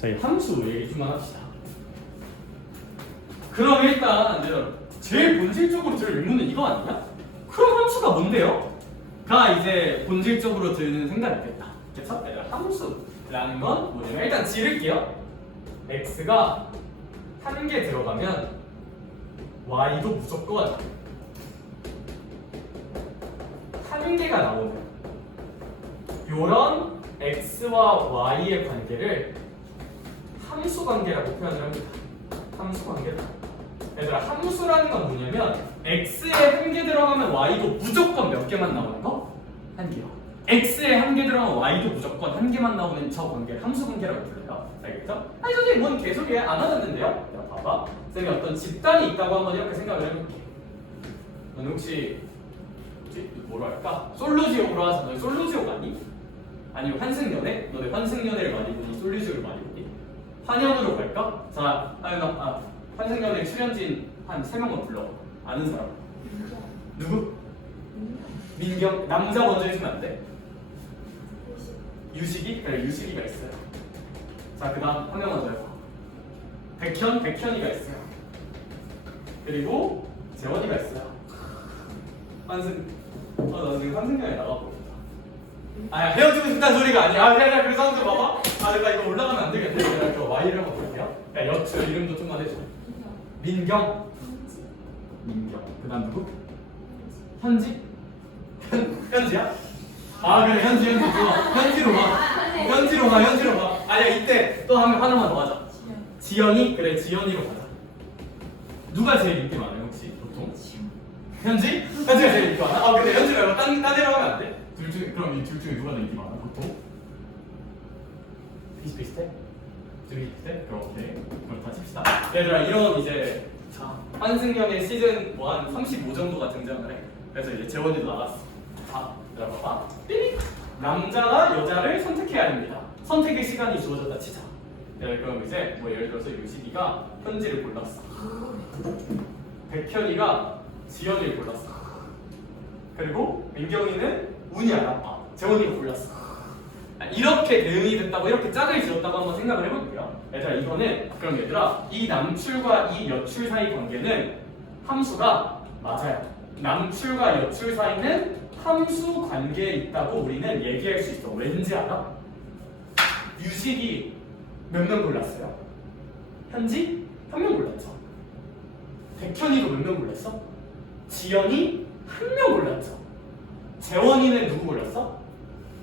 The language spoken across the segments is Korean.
저희 함수 얘기 좀만 합시다. 그럼 일단 제일 본질적으로 들 의문은 이거 아니냐? 그럼 함수가 뭔데요? 가 이제 본질적으로 드는 생각이겠다. 그래서 함수라는 건 뭐냐면 일단 지를게요. x가 한 개 들어가면 y도 무조건 한 개가 나오는 요런 x와 y의 관계를 함수 관계라고 표현을 합니다. 함수 관계다. 얘들아, 함수라는 건 뭐냐면 x에 한 개 들어가면 y도 무조건 몇 개만 나오는 거? 한 개요. x에 한 개 들어가면 y도 무조건 한 개만 나오는 저 관계를 함수 관계라고 불러요. 알겠죠? 아니 선생님 뭔 개소리야? 안 하셨는데요? 야 봐봐. 쌤이 어떤 집단이 있다고 한번 이렇게 생각을 해볼게. 너는 혹시 뭐라 할까? 솔루지오로 하자. 너네 솔루지오 아니? 아니면 환승연애? 너네 환승연애를 많이 보니 솔루지오를 많이 보니? 환연으로 갈까? 자, 환승연애 출연진 한 3명만 불러. 아는 사람. 누구? 민경. 남자 먼저 해주면 안 돼? 유식이? 그래, 유식이가 있어요. 자, 그 다음 한 명만 더 해봐. 백현이가 있어요. 그리고 재원이가 있어요. 환승. 나 지금 환승연애 나가고 있다. 헤어지고 싶다는 소리가 아니야. 그냥 그래서 한번 봐봐. 내가 이거 올라가면 안 되겠네. 내가 이거 Y를 한번 볼게요. 야, 여츠 이름도 좀만 해줘. 민경. 그 다음 누구? 현지? 현지야? 그래, 현지 좋아. 현지로 가. 아니야, 이때 또 하나만 더 하자. 지연이? 그래, 지연이로 가자. 누가 제일 인기 많아요, 혹시? 보통? 현지? 현지가 제일 인기 많아? 근데 현지 말고 딴 데로 가면 안 돼? 그럼 이 둘 중에 누가 더 인기 많아, 보통? 비슷해? 둘이 비슷해? 그럼 오케이. 그럼 다 칩시다. 얘들아, 이런 이제 환승연의 시즌 뭐 한 35 정도가 등장을 해. 그래서 이제 재원이도 나갔어. 자, 들어봐봐. 삐! 남자가 여자를 선택해야 합니다. 선택의 시간이 주어졌다 치자. 그럼 이제 뭐 예를 들어서 유식이가 현지를 골랐어. 백현이가 지연이를 골랐어. 그리고 민경이는 운이 안 나빠. 재원이가 골랐어. 이렇게 대응이 됐다고, 이렇게 짝을 지었다고 한번 생각을 해볼게요. 얘들아, 이거는 그럼 얘들아, 이 남출과 이 여출 사이 관계는 함수가 맞아요. 남출과 여출 사이는 함수 관계에 있다고 우리는 얘기할 수 있어. 왠지 알아? 유식이 몇 명 골랐어요? 현지? 한 명 골랐죠. 백현이도 몇 명 골랐어? 지연이 한 명 골랐죠. 재원이는 누구 골랐어?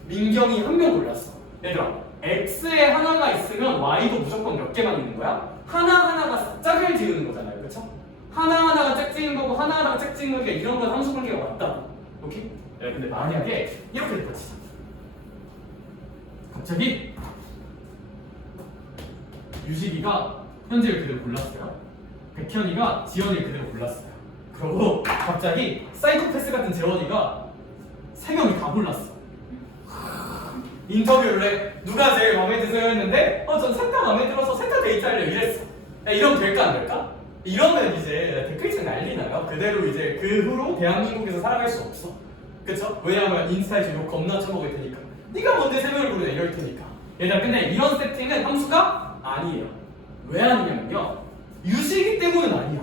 민경이 한 명 골랐어. 얘들아, x에 하나가 있으면 y도 무조건 몇 개만 있는 거야? 하나하나가 짝을 지우는 거잖아요. 그쵸? 하나하나가 짝 지은 거고 하나하나가 짝 지은 거니까 이런 건 함수 관계가 맞다. 오케이? 근데 만약에 이렇게 될 거지. 갑자기 유식이가 현지를 그대로 골랐어요. 백현이가 지연이를 그대로 골랐어요. 그러고 갑자기 사이코패스 같은 재원이가 3명이 다 골랐어. 인터뷰를 해. 누가 제일 마음에 드세요 했는데 전 셋 다 마음에 들어서 셋 다 데이트하려고 이랬어. 이러면 될까 안 될까? 이러면 이제 댓글창 난리 나요. 그대로 이제 그 후로 대한민국에서 살아갈 수 없어. 그쵸? 왜냐하면 인스타에서 욕 겁나 쳐먹을 테니까. 네가 뭔데 3명을 고르냐 이럴 테니까. 얘들아, 근데 이런 세팅은 함수가 아니에요. 왜 아니냐면요, 유식이 때문은 아니야.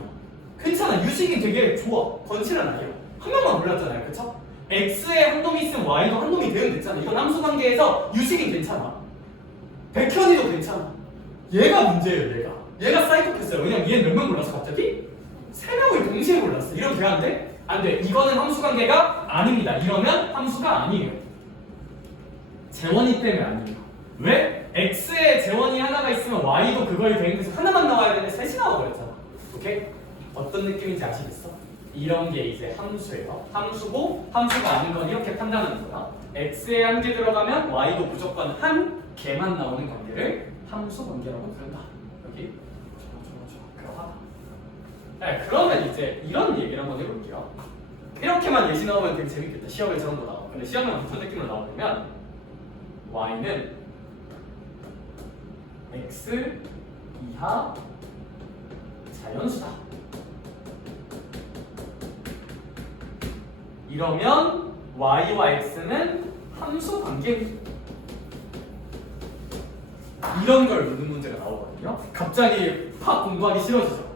괜찮아. 유식이 되게 좋아. 건실한 아이야. 한 명만 골랐잖아요. 그쵸? x에 한 놈이 있으면 y도 한 놈이 되면 됐잖아. 이건 함수 관계에서 유식이 괜찮아. 백현이도 괜찮아. 얘가 문제예요. 얘가 사이코패스야. 왜냐면 얘는 몇 명 골랐어 갑자기? 3명을 동시에 골랐어. 이러면 돼야 안 돼? 안 돼. 이거는 함수 관계가 아닙니다. 이러면 함수가 아니에요. 재원이 때문에 아니에요. 왜? x에 재원이 하나가 있으면 y도 그거에 대응해서 하나만 나와야 되는데 셋이 나와버렸잖아. 오케이? 어떤 느낌인지 아시겠어? 이런 게 이제 함수예요. 함수고 함수가 아닌 건 이렇게 판단하는 거야. x에 한 개 들어가면 y도 무조건 한 개만 나오는 관계를 함수 관계라고 부른다. 여기 좋아. 그러면 이제 이런 얘기를 한번 해볼게요. 이렇게만 예시 나오면 되게 재밌겠다. 시험에 저런 거 나와. 근데 시험에 어떤 느낌으로 나오냐면 y는 x 이하 자연수다. 이러면 y와 x는 함수 관계. 이런 걸 묻는 문제가 나오거든요. 갑자기 팍 공부하기 싫어지죠.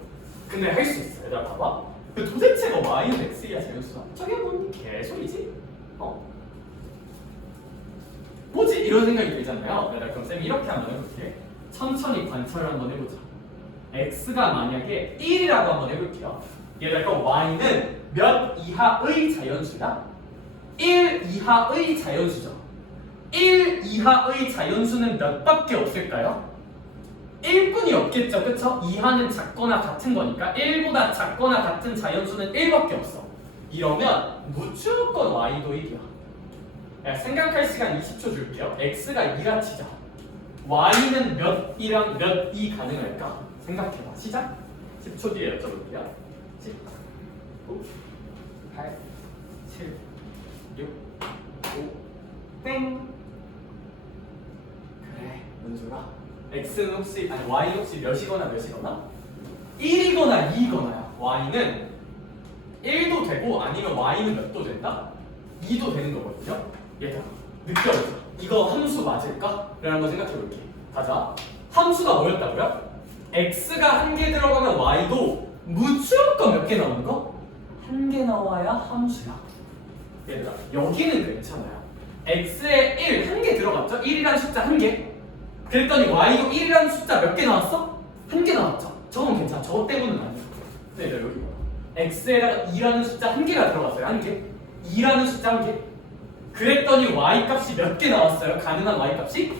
근데 할 수 있어요. 얘들아 봐봐. 그 도대체가 y는 x야 자연수가. 저게 뭔 개소리지? 뭐지? 이런 생각이 들잖아요. 얘들아 그럼 쌤이 이렇게 한번 해볼게. 천천히 관찰을 한번 해보자. x가 만약에 1이라고 한번 해볼게요. 얘들아 그럼 y는 몇 이하의 자연수야? 1 이하의 자연수죠. 1 이하의 자연수는 몇 밖에 없을까요? 1뿐이 없겠죠, 그쵸? 이하는 작거나 같은 거니까 1보다 작거나 같은 자연수는 1밖에 없어. 이러면 무조건 y도 1이야. 생각할 시간 20초 줄게요. x가 2라 치자. y는 몇이랑 몇이 가능할까? 생각해봐. 시작. 10초 뒤에 여쭤볼게요. 10, 9, 8, 7, 6, 5, 땡. 그래, 문주가 x는 혹시 아니 y는 혹시 몇이거나 몇이거나 1이거나 2이거나야. y는 1도 되고 아니면 y는 몇도 된다? 2도 되는 거거든요. 얘들아 느껴보자. 이거 함수 맞을까? 라는 한번 생각해 볼게. 가자. 함수가 뭐였다고요? x가 한 개 들어가면 y도 무조건 몇 개 나오는 거? 한 개 나와야 함수야. 얘들아 여기는 괜찮아요. x에 1 한 개 들어갔죠? 1이라는 숫자 한 개. 그랬더니 y도 1이라는 숫자 몇 개 나왔어? 한 개 나왔죠? 저건 괜찮아. 저거 때문은 아니야. 근데 얘들아 여기 봐. x에다가 2라는 숫자 한 개가 들어갔어요. 한 개. 2라는 숫자 한 개. 그랬더니 y 값이 몇 개 나왔어요? 가능한 y 값이?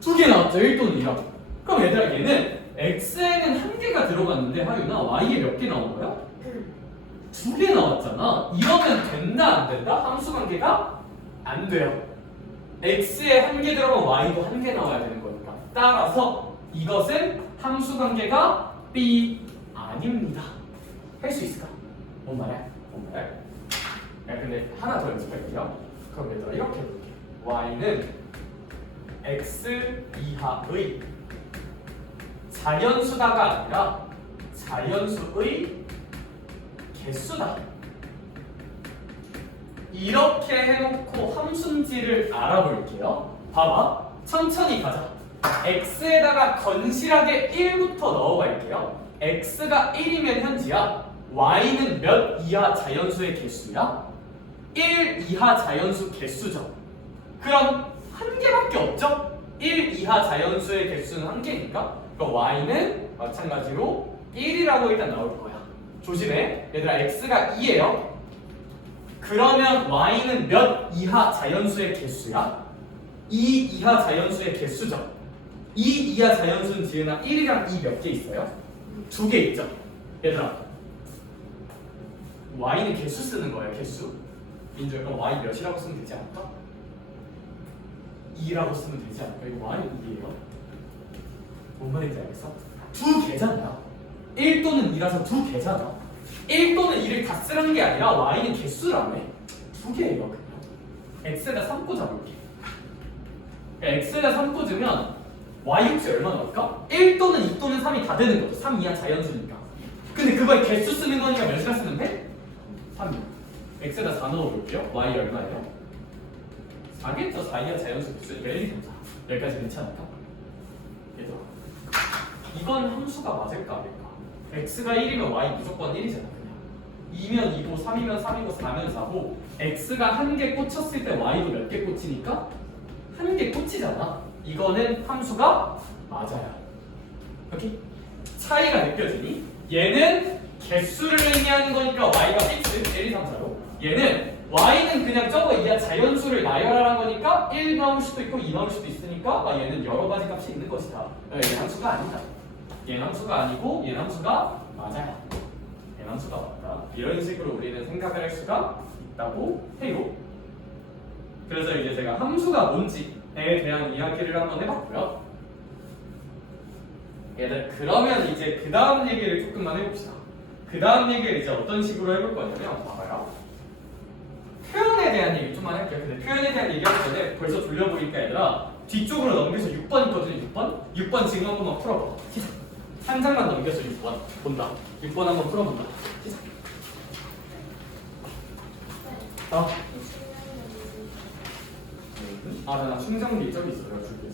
2개 나왔죠. 1 또는 2라고. 그럼 얘들아 얘는 x에는 한 개가 들어갔는데 하윤아 y에 몇 개 나온 거야? 2개 나왔잖아. 이러면 된다 안 된다? 함수 관계가 안 돼요. x에 한 개 들어가면 y도 한 개 나와야 되는 거니까. 따라서 이것은 함수 관계가 B 아닙니다. 할 수 있을까? 뭔 말이야? 뭔 말이야? 야 근데 하나 더 연습할게요. 그럼 얘들아 이렇게 해볼게. y는 x 이하의 자연수다가 아니라 자연수의 개수다. 이렇게 해놓고 함수인지를 알아볼게요. 봐봐. 천천히 가자. x에다가 건실하게 1부터 넣어갈게요. x가 1이면 현지야. y는 몇 이하 자연수의 개수야? 1 이하 자연수 개수죠. 그럼 한 개밖에 없죠? 1 이하 자연수의 개수는 한 개니까 그럼 y는 마찬가지로 1이라고 일단 나올 거야. 조심해. 얘들아 x가 2예요. 그러면 y는 몇 이하 자연수의 개수야? 2 이하 자연수의 개수죠. 2 이하 자연수는 지은아 1이랑 2 몇 개 있어요? 2개 있죠. 얘들아 y는 개수 쓰는 거예요. 개수. 민주 그럼 y 몇이라고 쓰면 되지 않을까? 2라고 쓰면 되지 않을까? 이거 y는 2예요. 뭔 말인지 알겠어? 두 개잖아. 1 또는 2라서 두 개잖아. 1 또는 2를 다 쓰라는 게 아니라 y는 개수라며. 두 개예요 그냥. x에다 3 꽂아볼게. x에다 3 꽂으면 y 혹시 얼마 나올까? 1 또는 2 또는 3이 다 되는 거죠. 3 이하 자연수니까. 근데 그걸 개수 쓰는 거니까 몇이나 쓰면 돼? 3이요. x에다 4 넣어볼게요. y 얼마예요? 4겠죠. 4 이하 자연수 개수니까 1, 2, 3, 4. 여기까지 괜찮을까? 얘들아 이건 함수가 맞을까 아닐까? x가 1이면 y 무조건 1이잖아 그냥. 2면 2고 3이면 3이고 4면 4고 x가 한 개 꽂혔을 때 y도 몇 개 꽂히니까 한 개 꽂히잖아. 이거는 함수가 맞아요. 여기 차이가 느껴지니? 얘는 개수를 의미하는 거니까 y가 fix 1, 2, 3, 4로 얘는 y는 그냥 저거 이하 자연수를 나열하라는 거니까 1 나올 수도 있고 2 나올 수도 있으니까 얘는 여러 가지 값이 있는 것이다. 얘는 함수가 아니다. 얘는 함수가 아니고 얘는 함수가 맞아요. 얘는 함수가 맞다. 이런 식으로 우리는 생각을 할 수가 있다고 해요. 그래서 이제 제가 함수가 뭔지에 대한 이야기를 한번 해봤고요. 얘들 그러면 이제 그 다음 얘기를 조금만 해봅시다. 그 다음 얘기를 이제 어떤 식으로 해볼 거냐면 봐봐요. 표현에 대한 얘기 좀만 할게요. 근데 표현에 대한 얘기하기 전에 벌써 돌려보니까 얘들아 뒤쪽으로 넘겨서 6번 있거든요. 6번 지금 한 번만 풀어봐. 한 장만 넘겨서 6번 본다. 6번 한번 풀어본다. 아, 나 충전기 저기 있어. 내가 줄게.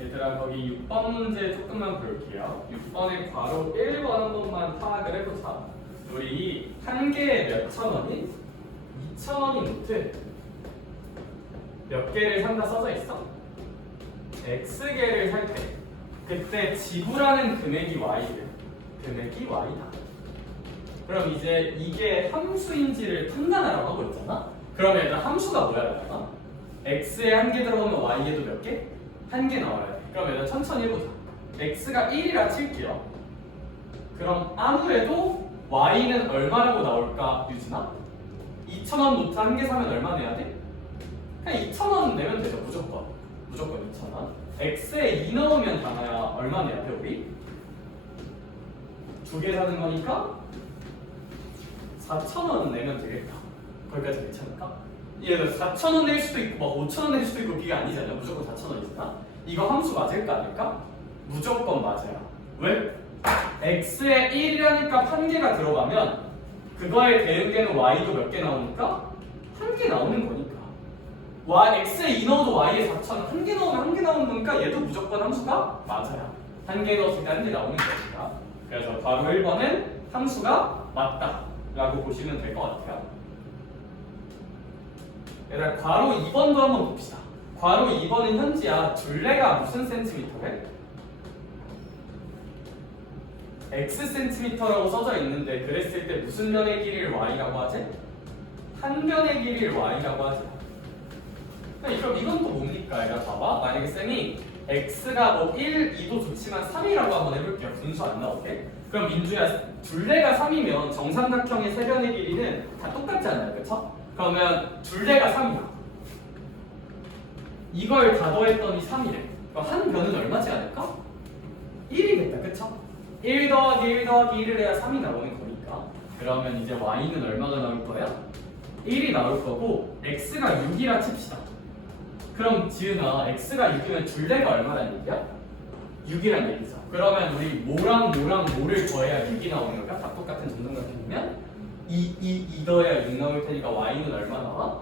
얘들아, 거기 6번 문제 조금만 볼게요. 6번의 괄호 1번 한 번만 파악을 해보자. 우리 한 개에 몇천 원이? 2천 원이 노트 몇 개를 산다 써져 있어? X개를 살 때 그때 지불하는 금액이 Y래. 금액이 Y다. 그럼 이제 이게 함수인지를 판단하라고 하고 있잖아? 그러면 일단 함수가 뭐야? 라잖아? X에 한 개 들어가면 Y에도 몇 개? 한 개 나와야 돼. 그럼 일단 천천히 해보자. X가 1이라 칠게요. 그럼 아무래도 Y는 얼마라고 나올까, 유진아? 2,000원 노트 한 개 사면 얼마 내야 돼? 그냥 2,000원 내면 되죠, 무조건. 무조건 2,000원. X에 2 넣으면 다나야 얼마 내야 돼, 우리? 두 개 사는 거니까 4,000원 내면 되겠다. 거기까지 괜찮을까? 얘는 4,000원 낼 수도 있고 막 5,000원 낼 수도 있고 그게 아니잖아. 무조건 4,000원이잖아. 이거 함수 맞을까 아닐까? 무조건 맞아요. 왜? X에 1이라니까 한 개가 들어가면 그거에 대응되는 Y도 몇 개 나오니까 한 개 나오는 거니까. X에 2 넣어도 Y에 4,000원 한 개 넣으면 한 개 나오는 거니까 얘도 무조건 함수가 맞아요. 한 개 넣었을 때 한 개 나오는 거니까. 그래서 바로 1번은 함수가 맞다 라고 보시면 될 것 같아요. 얘들아, 괄호 2번도 한번 봅시다. 괄호 2번은 현지야. 둘레가 무슨 센티미터래? X 센티미터라고 써져 있는데 그랬을 때 무슨 면의 길이를 Y라고 하지? 한 면의 길이를 Y라고 하지. 그럼 이건 또 뭡니까? 얘가 봐봐. 만약에 쌤이 X가 뭐 1, 2도 좋지만 3이라고 한번 해볼게요. 분수 안 나오게. 그럼 민주야, 둘레가 3이면 정삼각형의 세 변의 길이는 다 똑같잖아요. 그쵸? 그러면 둘레가 3이야. 이걸 다 더했더니 3이래. 그럼 한 변은 얼마지 않을까? 1이겠다. 그쵸? 1 더하기 1 더하기 1을 해야 3이 나오는 거니까. 그러면 이제 Y는 얼마가 나올 거야? 1이 나올 거고 X가 6이라 칩시다. 그럼 지은아, X가 6이면 둘레가 얼마란 얘기야? 6이란 얘기죠. 그러면 우리 뭐랑 뭐를 더해야 6이 나오는 걸까? 다 똑같은 정삼각형이면 2 더해야 6 나올 테니까 Y는 얼마 나와?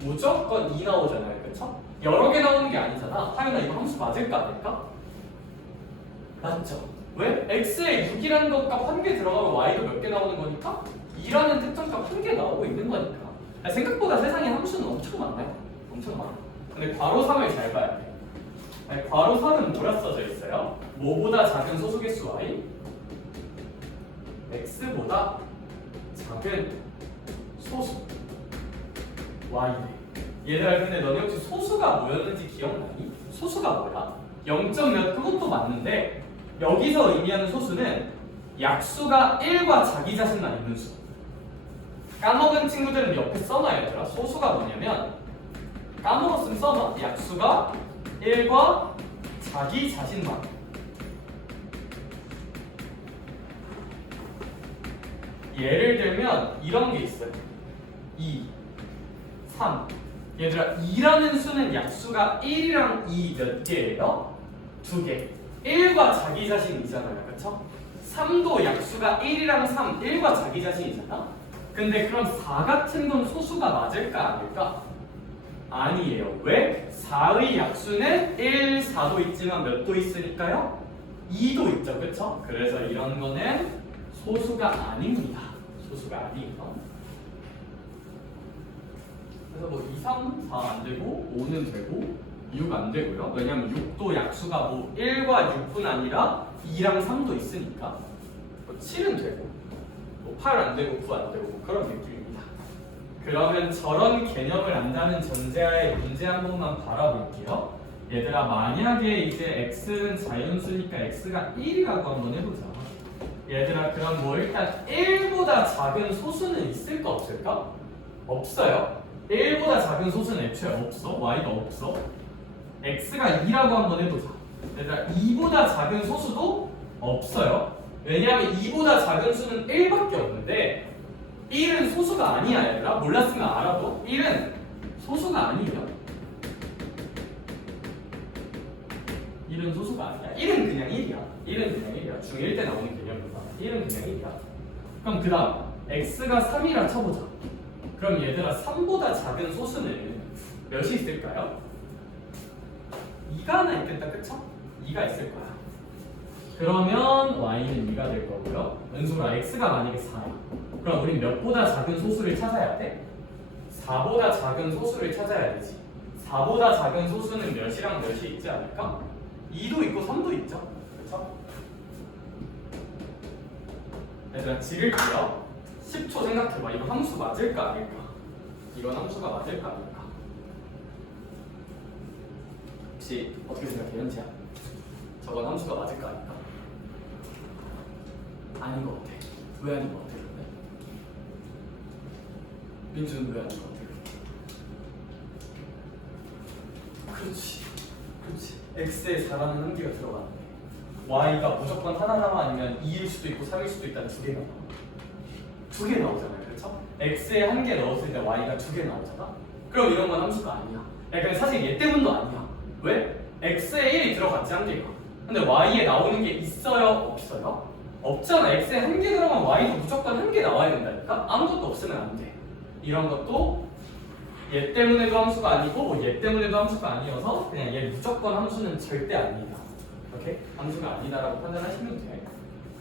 무조건 2 나오잖아요. 그쵸? 여러 개 나오는 게 아니잖아. 하연아, 이거 함수 맞을까 아닐까? 맞죠? 왜? X에 6이라는 것값 한 개 들어가면 Y도 몇 개 나오는 거니까 2라는 특정값 한 개 나오고 있는 거니까. 생각보다 세상에 함수는 엄청 많아요. 엄청 많아. 근데 괄호 3을 잘 봐야 돼. 괄호 3은 뭐라 써져 있어요? 뭐보다 작은 소수개수 Y? X보다 작은 소수 Y. 얘들아, 근데 너네 혹시 소수가 뭐였는지 기억나니? 소수가 뭐야? 0. 몇 그것도 맞는데 여기서 의미하는 소수는 약수가 1과 자기 자신만 있는 수. 까먹은 친구들은 옆에 써놔요. 얘들아. 소수가 뭐냐면 까먹었으면 써놔. 약수가 1과 자기 자신만. 예를 들면 이런 게 있어요. 2, 3. 얘들아, 2라는 수는 약수가 1이랑 2 몇 개예요? 2개. 1과 자기 자신이잖아요. 그쵸? 3도 약수가 1이랑 3, 1과 자기 자신이잖아? 근데 그럼 4 같은 건 소수가 맞을까 아닐까? 아니에요. 왜? 4의 약수는 1, 4도 있지만 몇 도 있으니까요? 2도 있죠. 그쵸? 그래서 이런 거는 소수가 아닙니다. 소수가 아니에요. 그래서 뭐 2, 3, 4 안 되고 5는 되고 6 안 되고요. 왜냐면 6도 약수가 뭐 1과 6뿐 아니라 2랑 3도 있으니까 뭐 7은 되고 뭐 8 안 되고 9 안 되고 뭐 그런 느낌입니다. 그러면 저런 개념을 안다는 전제하에 문제 한 번만 바라볼게요. 얘들아 만약에 이제 x는 자연수니까 x가 1이라고 한번 해보자. 얘들아 그럼 뭐 일단 1보다 작은 소수는 있을까 없을까? 없어요. 1보다 작은 소수는 애초에 없어. y가 없어. x가 2라고 한번 해보자. 얘들아 2보다 작은 소수도 없어요. 왜냐하면 2보다 작은 수는 1밖에 없는데 1은 소수가 아니야. 얘들아 몰랐으면 알아도 1은 소수가 아니에요. 1은 소수가 아니야. 1은 그냥 1이야. 1은 그냥 1이야. 중1 때 나오는 개념이다. 1은 그냥 1이야. 그럼 그 다음 x가 3이라 쳐보자. 그럼 얘들아 3보다 작은 소수는 몇이 있을까요? 2가 하나 있겠다. 그쵸? 2가 있을 거야. 그러면 y는 2가 될 거고요. 은솔아 x가 만약에 4야. 그럼 우린 몇보다 작은 소수를 찾아야 돼? 4보다 작은 소수를 찾아야 되지. 4보다 작은 소수는 몇이랑 몇이 있지 않을까? 2도 있고 3도 있죠. 그쵸? 얘들아 지를게요. 10초 생각해봐. 이거 함수 맞을까 아닐까? 이건 함수가 맞을까 아닐까? 혹시 어떻게 생각해 현지야? 저건 함수가 맞을까 아닐까? 아닌 것 같아. 왜 아닌 것 같아? 근데? 민주는 왜 아닌 것 같아? 그렇지. 그렇지. x에 4라는 한계가 들어가는데 y가 무조건 하나 나와 아니면 2일 수도 있고 3일 수도 있다는 두 개가 나와. 두 개 나오잖아요. 그렇죠? x에 한 개 넣었을 때 y가 두 개 나오잖아. 그럼 이런 건 함수가 아니야. 근데 사실 얘 때문도 아니야. 왜? x에 1이 들어갔지 한 개가. 근데 y에 나오는 게 있어요? 없어요? 없잖아. x에 한 개 들어가면 y도 무조건 한 개 나와야 된다니까? 아무것도 없으면 안 돼. 이런 것도 얘 때문에도 함수가 아니고 뭐 얘 때문에도 함수가 아니어서 그냥 얘 무조건 함수는 절대 아니다. 이렇게 함수가 아니다라고 판단하시면 돼.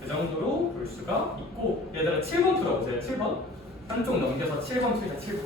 그 정도로 볼 수가 있고 얘들아 7번 풀어보세요. 7번 한쪽 넘겨서 7번 풀자. 7번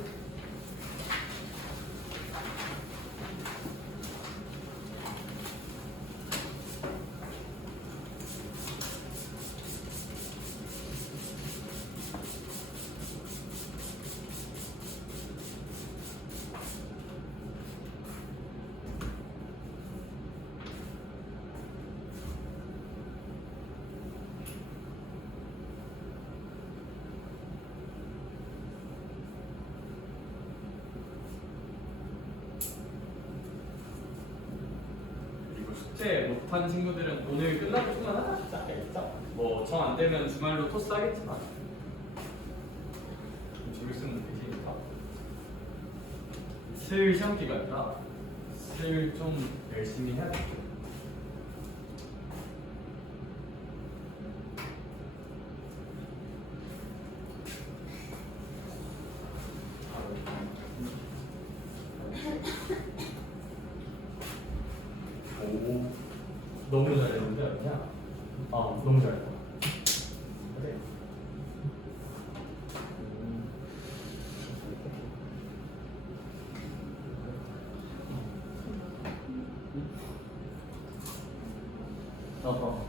숙제 못한 친구들은 오늘 끝나고 조금만 하자. 알겠죠? 뭐 정 안 되면 주말로 토스 하겠지만 줄을 쓰면 되시니까 슬 시험 기간이라 슬 좀 열심히 해야 돼. 오, 너무 잘했는데 아니야? 아, 너무 잘했다. 그래. 어허.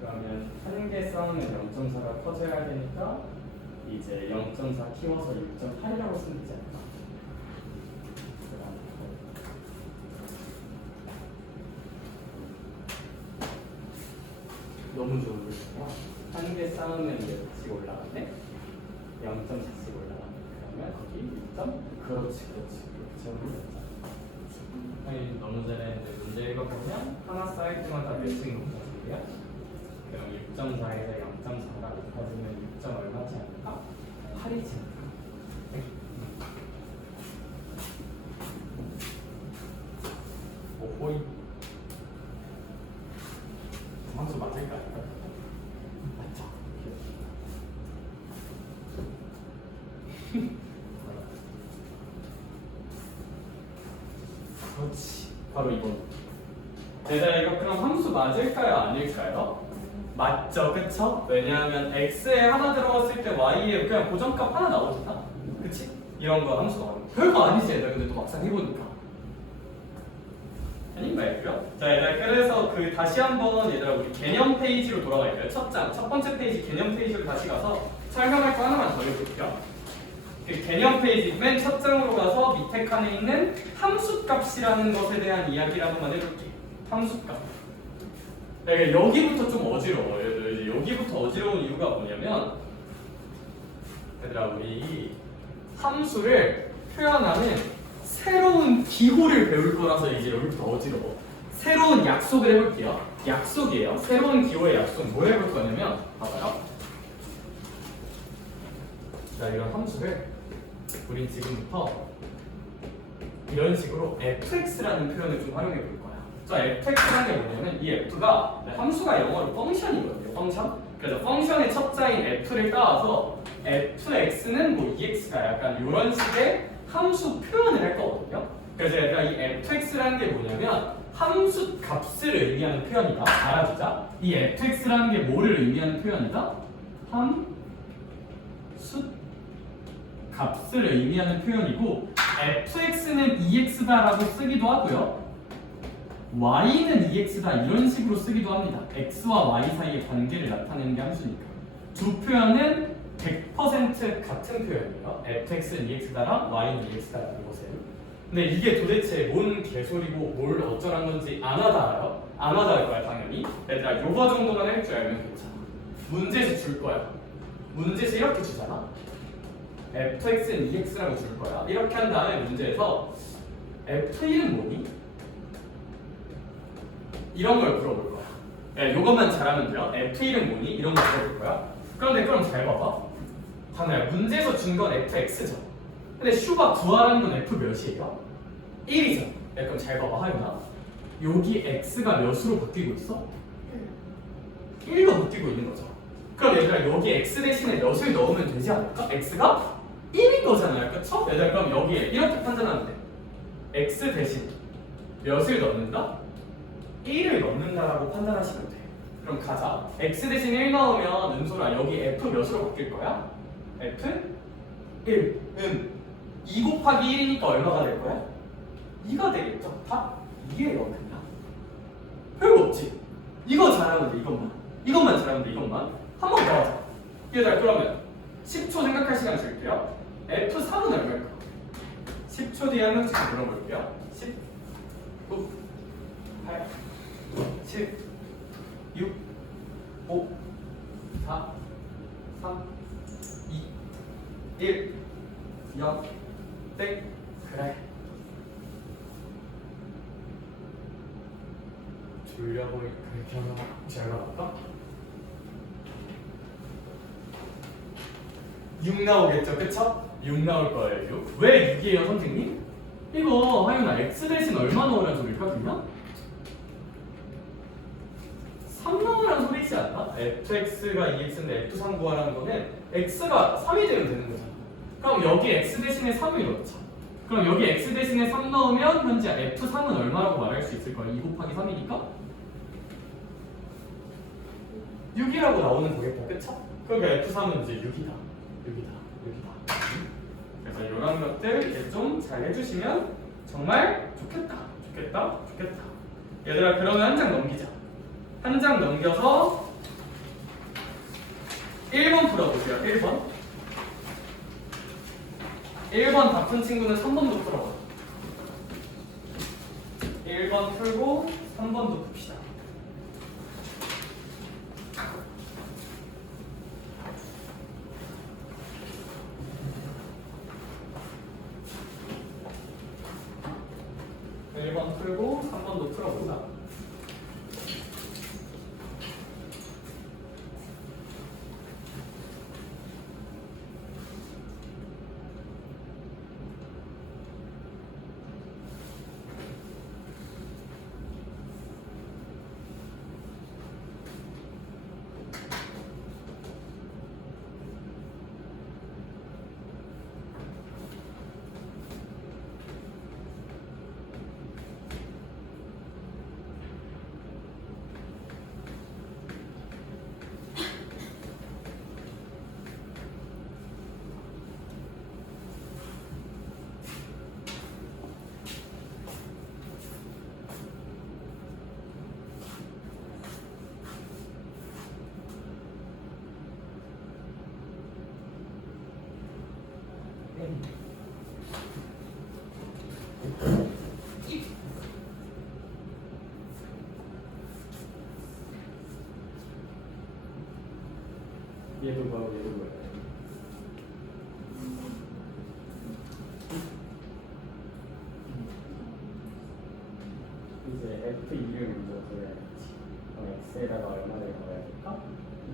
그러면 한 개 싸우면 0.4가 커져야 되니까 이제 0.4 키워서 6.8이라고 쓰면 되지 않을까? 너무 좋은 물이야. 한 개 쌓으면 몇씩 올라가네? 0.4씩 올라가네. 그러면 거기 6. 그렇지. 아니 너무 잘했는데 문제 읽어보면 하나 쌓일 때마다 몇씩 높아지고요? 그럼 6.4에서 0.4가 높아지면 6. 얼마지 않을까? 8이지 않을까? 오호이 함수 맞을까? 그렇지. 바로 이건. 얘들아 이거 그럼 함수 맞을까요? 아닐까요? 맞죠, 그쵸? 왜냐하면 x에 하나 들어갔을 때 y에 그냥 고정값 하나 나오잖아. 그치? 이런 거 함수가 아니고 별거 아니지 얘들아. 근데 또 막상 해보니까 아닌 말이죠. 자 얘들아 그래서 그 다시 한번 얘들아 우리 개념 페이지로 돌아갈게요. 첫 번째 페이지 개념 페이지로 다시 가서 설명할 거 하나만 더 읽을게요. 그 개념 페이지 맨 첫 장으로 가서 밑에 칸에 있는 함수값이라는 것에 대한 이야기를 한번만 해볼게. 함수값. 그러니까 여기부터 좀 어지러워요. 이제 여기부터 어지러운 이유가 뭐냐면 얘들아 우리 함수를 표현하는 새로운 기호를 배울 거라서 이제 여기부터 어지러워. 새로운 약속을 해볼게요. 약속이에요. 새로운 기호의 약속 뭘 해볼 거냐면 봐봐요. 자 이런 함수를 우린 지금부터 이런 식으로 fx라는 표현을 좀 활용해 볼 거야. 자 fx라는 게 뭐냐면 이 f가 함수가 영어로 펑션이거든요. 펑션. 그래서 펑션의 첩자인 f를 따와서 fx는 뭐 ex가 약간 이런 식의 함수 표현을 할 거거든요. 그래서 얘들아 이 fx라는 게 뭐냐면 함수 값을 의미하는 표현이다. 알아두자. 이 fx라는 게 뭐를 의미하는 표현이다? 함수 값을 의미하는 표현이고 fx는 ex다라고 쓰기도 하고요. y는 ex다 이런 식으로 쓰기도 합니다. x와 y 사이의 관계를 나타내는 게 함수니까. 두 표현은 100% 같은 표현이에요. fx는 ex다랑 y는 ex다라는 것은. 근데 이게 도대체 뭔 개소리고 뭘 어쩌란 건지 안 하다 알아요? 안 하다 할 거야 당연히. 얘들아 요거 정도만 할 줄 알면 괜찮아. 문제에서 줄 거야. 문제에서 이렇게 주잖아. fx는 ex라고 줄 거야. 이렇게 한 다음에 문제에서 f1은 뭐니? 이런 걸 물어볼 거야. 야, 이것만 잘하면 돼요. F1은 뭐니? 이런 거 물어볼 거야. 그런데 그럼 잘 봐봐. 하나야 문제에서 준 건 fx죠. 근데 슈가 구하라는 건 f 몇이에요? 1이죠. 그럼 잘 봐봐 하윤아. 여기 x가 몇으로 바뀌고 있어? 1로 바뀌고 있는 거죠. 그럼 얘들아 여기 x 대신에 몇을 넣으면 되지 않을까? x가 1인 거잖아요. 그쵸? 얘들아 그럼 여기에 이렇게 판단하면 돼. x 대신 몇을 넣는다? 1을 넣는다라고 판단하시면 돼. 그럼 가자. x 대신 1 넣으면 은솔아 여기 f 몇으로 바뀔 거야? f 1은 2 곱하기 1이니까 얼마가 될 거야? 2가 되겠죠? 답 2예요 그냥. 별거 없지? 이거 잘하면 돼 이것만 잘하면 돼 이것만. 한 번 더 하자. 얘들아 그러면 10초 생각할 시간 줄게요. f3은 얼마일까? 10초 뒤에 한 명씩 물어볼게요. 10 9 8 7 6 5 4 3 2 1 0 땡. 그래 졸려 보이니까 이렇게 하면 혹시 얼마 나올까? 6 나오겠죠 그쵸? 6 나올 거예요 6. 왜 6이에요 선생님? 이거 하윤아 x 대신 얼마 넣으라는 소리일까 그냥? 3 넣으라는 소리지 않나? fx가 2x인데 f3 구하라는 거는 x가 3이 되면 되는 거잖아. 그럼 여기 x 대신에 3을 넣자. 그럼 여기 x 대신에 3 넣으면 현재 f3은 얼마라고 말할 수 있을 거야? 2 곱하기 3이니까 6이라고 나오는 거겠다 그쵸? 그러니까 f3은 이제 6이다. 그래서 이런 것들 이제 좀 잘 해주시면 정말 좋겠다. 얘들아 그러면 한 장 넘기자. 한 장 넘겨서 1번 풀어보세요. 1번 다 푼 친구는 3번도 풀어봐. 1번 풀고 3번도 풉시다. 풀고 3번도 풀어보자. 얘도 구하고 얘도 구해야 돼. 이제 F2를 먼저 구해야겠지. 그럼 X에다가 얼마를 넣어야 될까?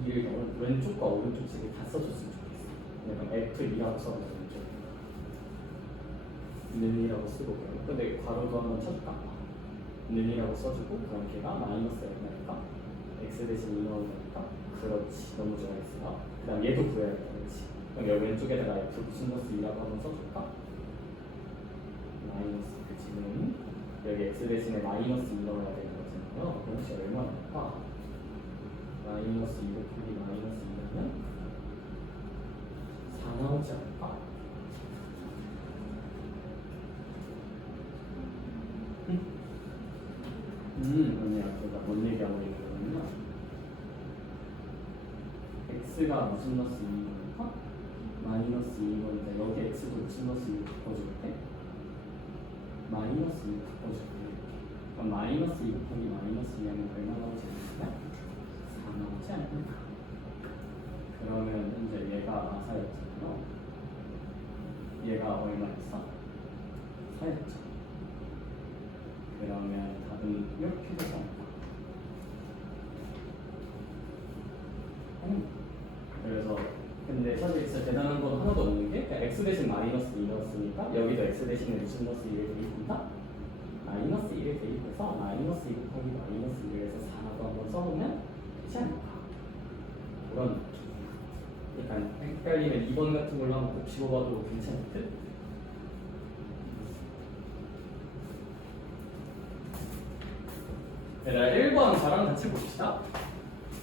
2를 넣으면 왼쪽과 오른쪽 식을 다 써줬으면 좋겠어. 그럼 F2라고 써보자. 왼쪽 는이라고 쓰고 그러면 근데 괄호도 한번 쳐줄까? 는이라고 써주고 그럼 걔가 마이너스 얼마일까? X 대신 2 넣으면 될까? 그렇지. 너무 좋아 X가. 그 다음 얘도 구해야겠다. 그렇지. 그럼 여기 왼쪽에다가 F 무슨 넣스 2라고 한번 써줄까? 마이너스 그치는 여기 X 대신에 마이너스 2 넣어야 되는 거잖아요. 그럼 혹시 얼마 나올까? 마이너스 2 곱하기 마이너스 2면 4 나오지 않을까? 언니야, 내가 뭔 얘기하고 있는 거냐면 X가 무슨 넣스 2니까 마이너스 2니까 여기 X도 무슨 넣스 2로 바꿔줄 때 마이너스 2로 바꿔줄 때 그럼 마이너스 2 곱하기 마이너스 2하면 얼마 나오지 않을까? 4 나오지 않을까? 그러면 이제 얘가 4였잖아요. 얘가 얼마였어? 4였죠. 그러면 답은 이렇게 되지 않을까? 그래서 근데 사실 진짜 대단한 건 하나도 없는 게 그냥 X 대신 마이너스 2 넣었으니까 여기도 X 대신에 무슨 넣스 2를 대입한다? 마이너스 2를 대입해서 마이너스 2 곱하기 마이너스 2를 해서 4라고 한번 써보면 되지 않을까? 그런 느낌. 약간 헷갈리면 2번 같은 걸로 한번 곱씹어봐도 괜찮을 듯? 얘들아 1번 저랑 같이 봅시다.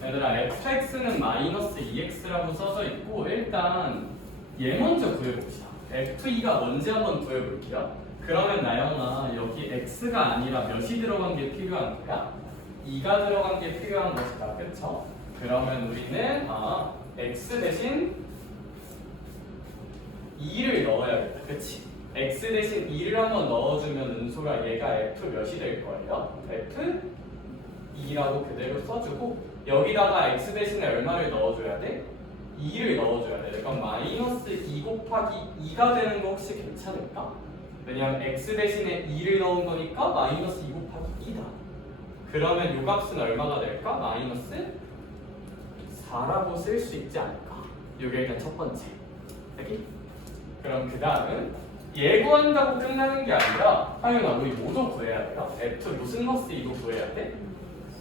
얘들아 fx는 마이너스 2x라고 써져 있고 일단 얘 먼저 구해봅시다. f2가 뭔지 한번 구해볼게요. 그러면 나영아 여기 x가 아니라 몇이 들어간 게 필요한 거야? 2가 들어간 게 필요한 것이다. 그쵸? 그러면 우리는 x 대신 2를 넣어야겠다. 그치? x 대신 2를 한번 넣어주면 은솔아 얘가 f 몇이 될 거예요? f 2라고 그대로 써주고 여기다가 x 대신에 얼마를 넣어줘야 돼? 2를 넣어줘야 돼. 그럼 마이너스 2 곱하기 2가 되는 거 혹시 괜찮을까? 왜냐면 x 대신에 2를 넣은 거니까 마이너스 2 곱하기 2다. 그러면 요 값은 얼마가 될까? 마이너스 4라고 쓸 수 있지 않을까? 요게 일단 첫 번째. 여기? 그럼 그 다음은 얘 구한다고 끝나는 게 아니라 하윤아 우리 뭐도 구해야 돼요? f 무슨 넣스 2도 구해야 돼?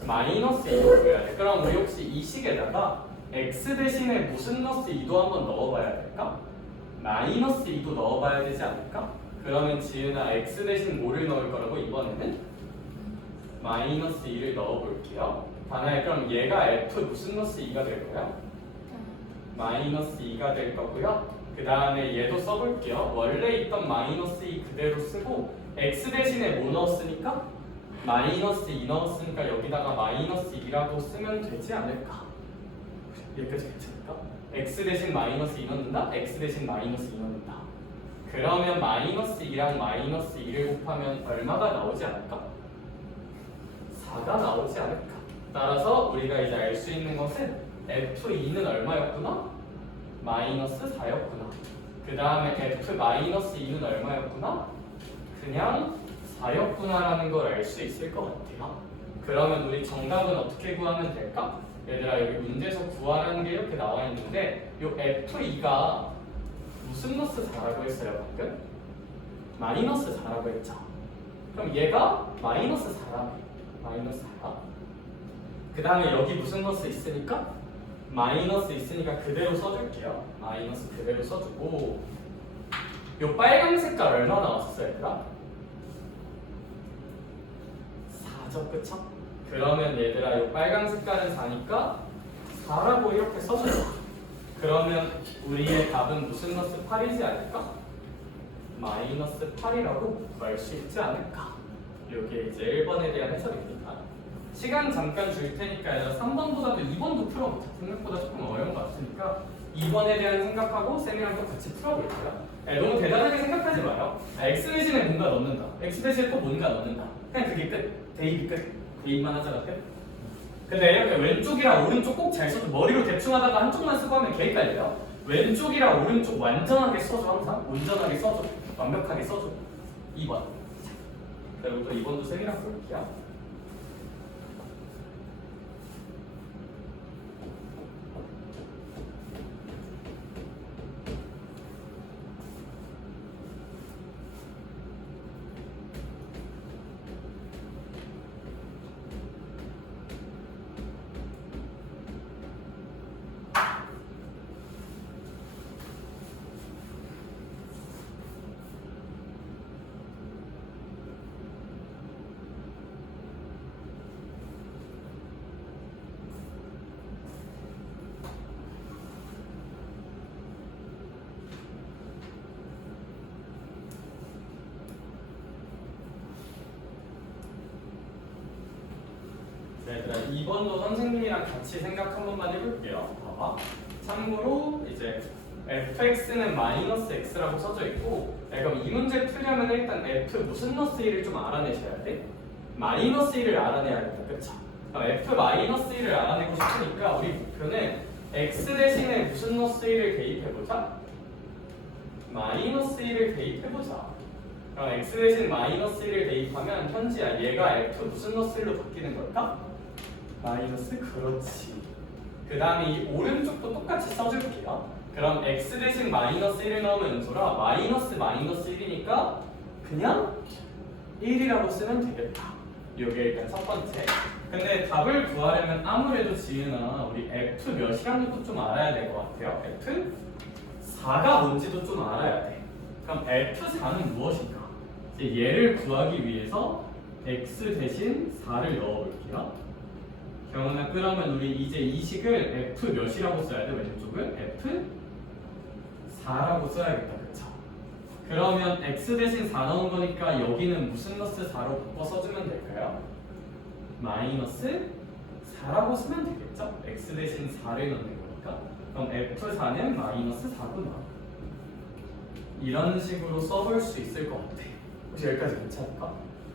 마이너스 2도 구해야 돼. 그럼 우리 혹시 이 식에다가 x 대신에 무슨 넣스 2도 한번 넣어봐야 될까? 마이너스 2도 넣어봐야 되지 않을까? 그러면 지은아 x 대신 뭐를 넣을 거라고 이번에는? 마이너스 2를 넣어볼게요. 다나야 그럼 얘가 f 무슨 넣스 2가 될 거야? 마이너스 2가 될 거고요. 그 다음에 얘도 써볼게요. 원래 있던 마이너스 2 그대로 쓰고 x 대신에 뭐 넣었으니까? 마이너스 2 넣었으니까 여기다가 마이너스 2라고 쓰면 되지 않을까? 여기까지 괜찮을까? x 대신 마이너스 2 넣는다? x 대신 마이너스 2 넣는다. 그러면 마이너스 2랑 마이너스 2를 곱하면 얼마가 나오지 않을까? 4가 나오지 않을까? 따라서 우리가 이제 알 수 있는 것은 f2는 얼마였구나? 마이너스 4였구나. 그 다음에 f 마이너스 2는 얼마였구나? 그냥 4였구나라는 걸 알 수 있을 것 같아요. 그러면 우리 정답은 어떻게 구하면 될까? 얘들아 여기 문제에서 구하라는 게 이렇게 나와 있는데 요 f2가 무슨 넣스 4라고 했어요 방금? 마이너스 4라고 했죠. 그럼 얘가 마이너스 4라며 마이너스 4가 그 다음에 여기 무슨 넣스 있으니까? 마이너스 있으니까 그대로 써줄게요. 마이너스 그대로 써주고 요 빨간 색깔 얼마 나왔었어요 얘들아? 4죠 그쵸? 그러면 얘들아 요 빨간 색깔은 4니까 4라고 이렇게 써줘요. 그러면 우리의 답은 무슨 넣스 8이지 않을까? 마이너스 8이라고 구할 수 있지 않을까? 이게 이제 1번에 대한 해석입니다. 시간 잠깐 줄 테니까 3번보다도 2번도 풀어보자. 생각보다 조금 어려운 것 같으니까 2번에 대한 생각하고 쌤이랑 또 같이 풀어볼게요. 너무 대단하게 생각하지 마요. x 대신에 뭔가 넣는다. x 대신에 또 뭔가 넣는다. 그냥 그게 끝. 대입이 끝. 대입만 하자가 끝. 근데 이렇게 왼쪽이랑 오른쪽 꼭 잘 써줘. 머리로 대충 하다가 한쪽만 쓰고 하면 개 헷갈려요. 왼쪽이랑 오른쪽 완전하게 써줘. 항상 온전하게 써줘. 완벽하게 써줘. 2번. 그리고 또 2번도 쌤이랑 볼게요. 얘들아 2번도 선생님이랑 같이 생각 한 번만 해볼게요. 봐봐. 참고로 이제 fx는 마이너스 x라고 써져 있고, 그럼 이 문제 풀려면 일단 f 무슨 너스 1을 좀 알아내셔야 돼. 마이너스 1을 알아내야겠다. 그쵸? 그럼 f 마이너스 1을 알아내고 싶으니까 우리 목표는 x 대신에 무슨 너스 1을 대입해보자. 마이너스 1을 대입해보자. 그럼 x 대신 마이너스 1을 대입하면 현지야 얘가 f 무슨 너스 1로 바뀌는 걸까? 마이너스. 그렇지. 그 다음에 이 오른쪽도 똑같이 써줄게요. 그럼 x 대신 마이너스 1을 넣으면 은솔아 마이너스 1이니까 그냥 1이라고 쓰면 되겠다. 요게 일단 첫 번째. 근데 답을 구하려면 아무래도 지은아 우리 f 몇이라는 것도 좀 알아야 될 것 같아요. f4가 뭔지도 좀 알아야 돼. 그럼 f4는 무엇인가? 이제 얘를 구하기 위해서 x 대신 4를 넣어볼게요. 경은아 그러면 우리 이제 이 식을 f 몇이라고 써야 돼? 왼쪽을 f4라고 써야겠다. 그쵸? 그러면 x 대신 4 넣은 거니까 여기는 무슨 너스 4로 바꿔 써주면 될까요? 마이너스 4라고 쓰면 되겠죠? x 대신 4를 넣는 거니까. 그럼 f4는 마이너스 4구나. 이런 식으로 써볼 수 있을 것 같아. 혹시 여기까지 괜찮을까?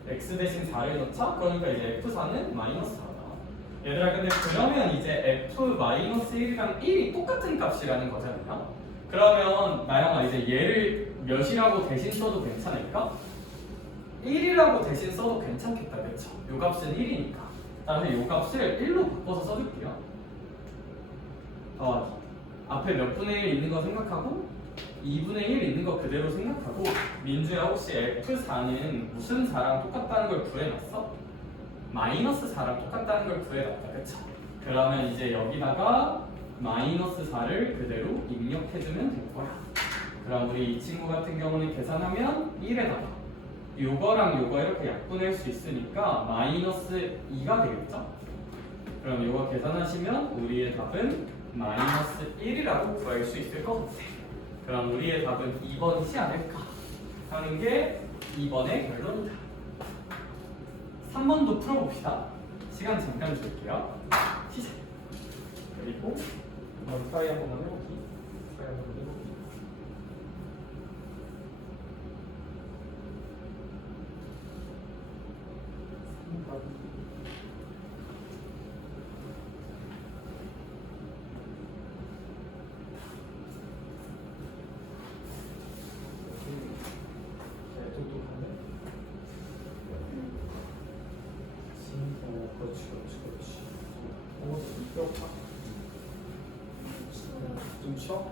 x 대신 4를 넣자? 그러니까 이제 f4는 마이너스 4다. 얘들아 근데 그러면 이제 f-1이랑 1이 똑같은 값이라는 거잖아요. 그러면 나영아 이제 얘를 몇이라고 대신 써도 괜찮을까? 1이라고 대신 써도 괜찮겠다. 그쵸? 요 값은 1이니까 나는 요 값을 1로 바꿔서 써줄게요. 앞에 몇 분의 1 있는 거 생각하고 2분의 1 있는 거 그대로 생각하고 민주야 혹시 f4는 무슨 4랑 똑같다는 걸 구해놨어? 마이너스 4랑 똑같다는 걸 구해놨다. 그쵸? 그러면 이제 여기다가 마이너스 4를 그대로 입력해주면 될 거야. 그럼 우리 이 친구 같은 경우는 계산하면 1에다가 요거랑 요거 이렇게 약분할 수 있으니까 마이너스 2가 되겠죠? 그럼 요거 계산하시면 우리의 답은 마이너스 1이라고 구할 수 있을 것 같아. 그럼 우리의 답은 2번이지 않을까 하는 게 2번의 결론이다. 3번도 풀어봅시다. 시간 잠깐 줄게요. 시작. 그리고 트라이 한 번만 해보기. 좀 쉬어?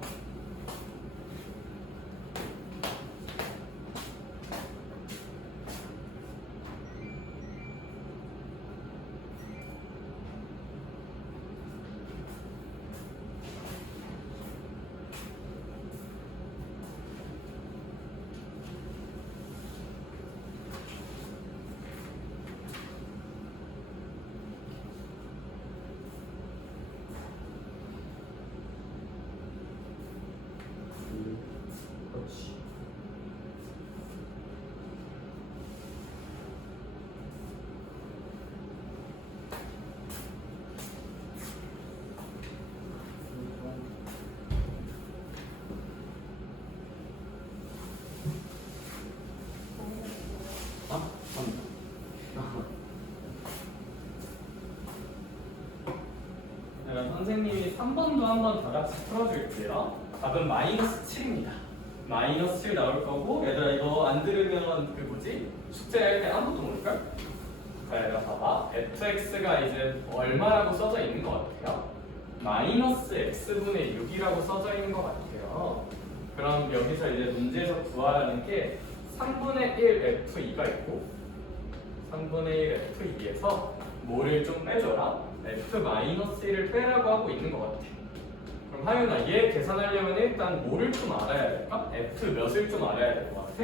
3번도 한번 다 같이 풀어줄게요. 답은 -7입니다. -7 나올 거고, 얘들아 이거 안 들으면 그 뭐지? 숙제할 때 아무도 모를걸? 자, 얘들아 봐봐. fx가 이제 얼마라고 써져 있는 것 같아요? -x분의 6이라고 써져 있는 것 같아요. 그럼 여기서 이제 문제에서 구하라는 게 3분의 1 f2가 있고 3분의 1 f2에서 뭐를 좀 빼줘라? f-1을 빼라고 하고 있는 것 같아. 그럼 하윤아, 얘 계산하려면 일단 뭐를 좀 알아야 될까? f 몇을 좀 알아야 될 것 같아?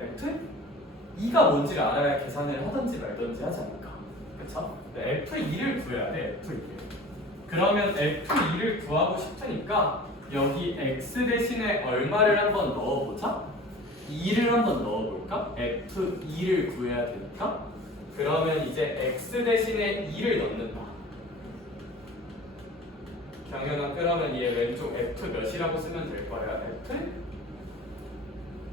f2가 뭔지를 알아야 계산을 하든지 말든지 하지 않을까? 그쵸? f2를 구해야 돼, f2를. 그러면 f2를 구하고 싶으니까 여기 x 대신에 얼마를 한번 넣어보자? 2를 한번 넣어볼까? f2를 구해야 되니까. 그러면 이제 x 대신에 2를 넣는다. 경연아, 그러면 얘 왼쪽 f 몇이라고 쓰면 될 거야?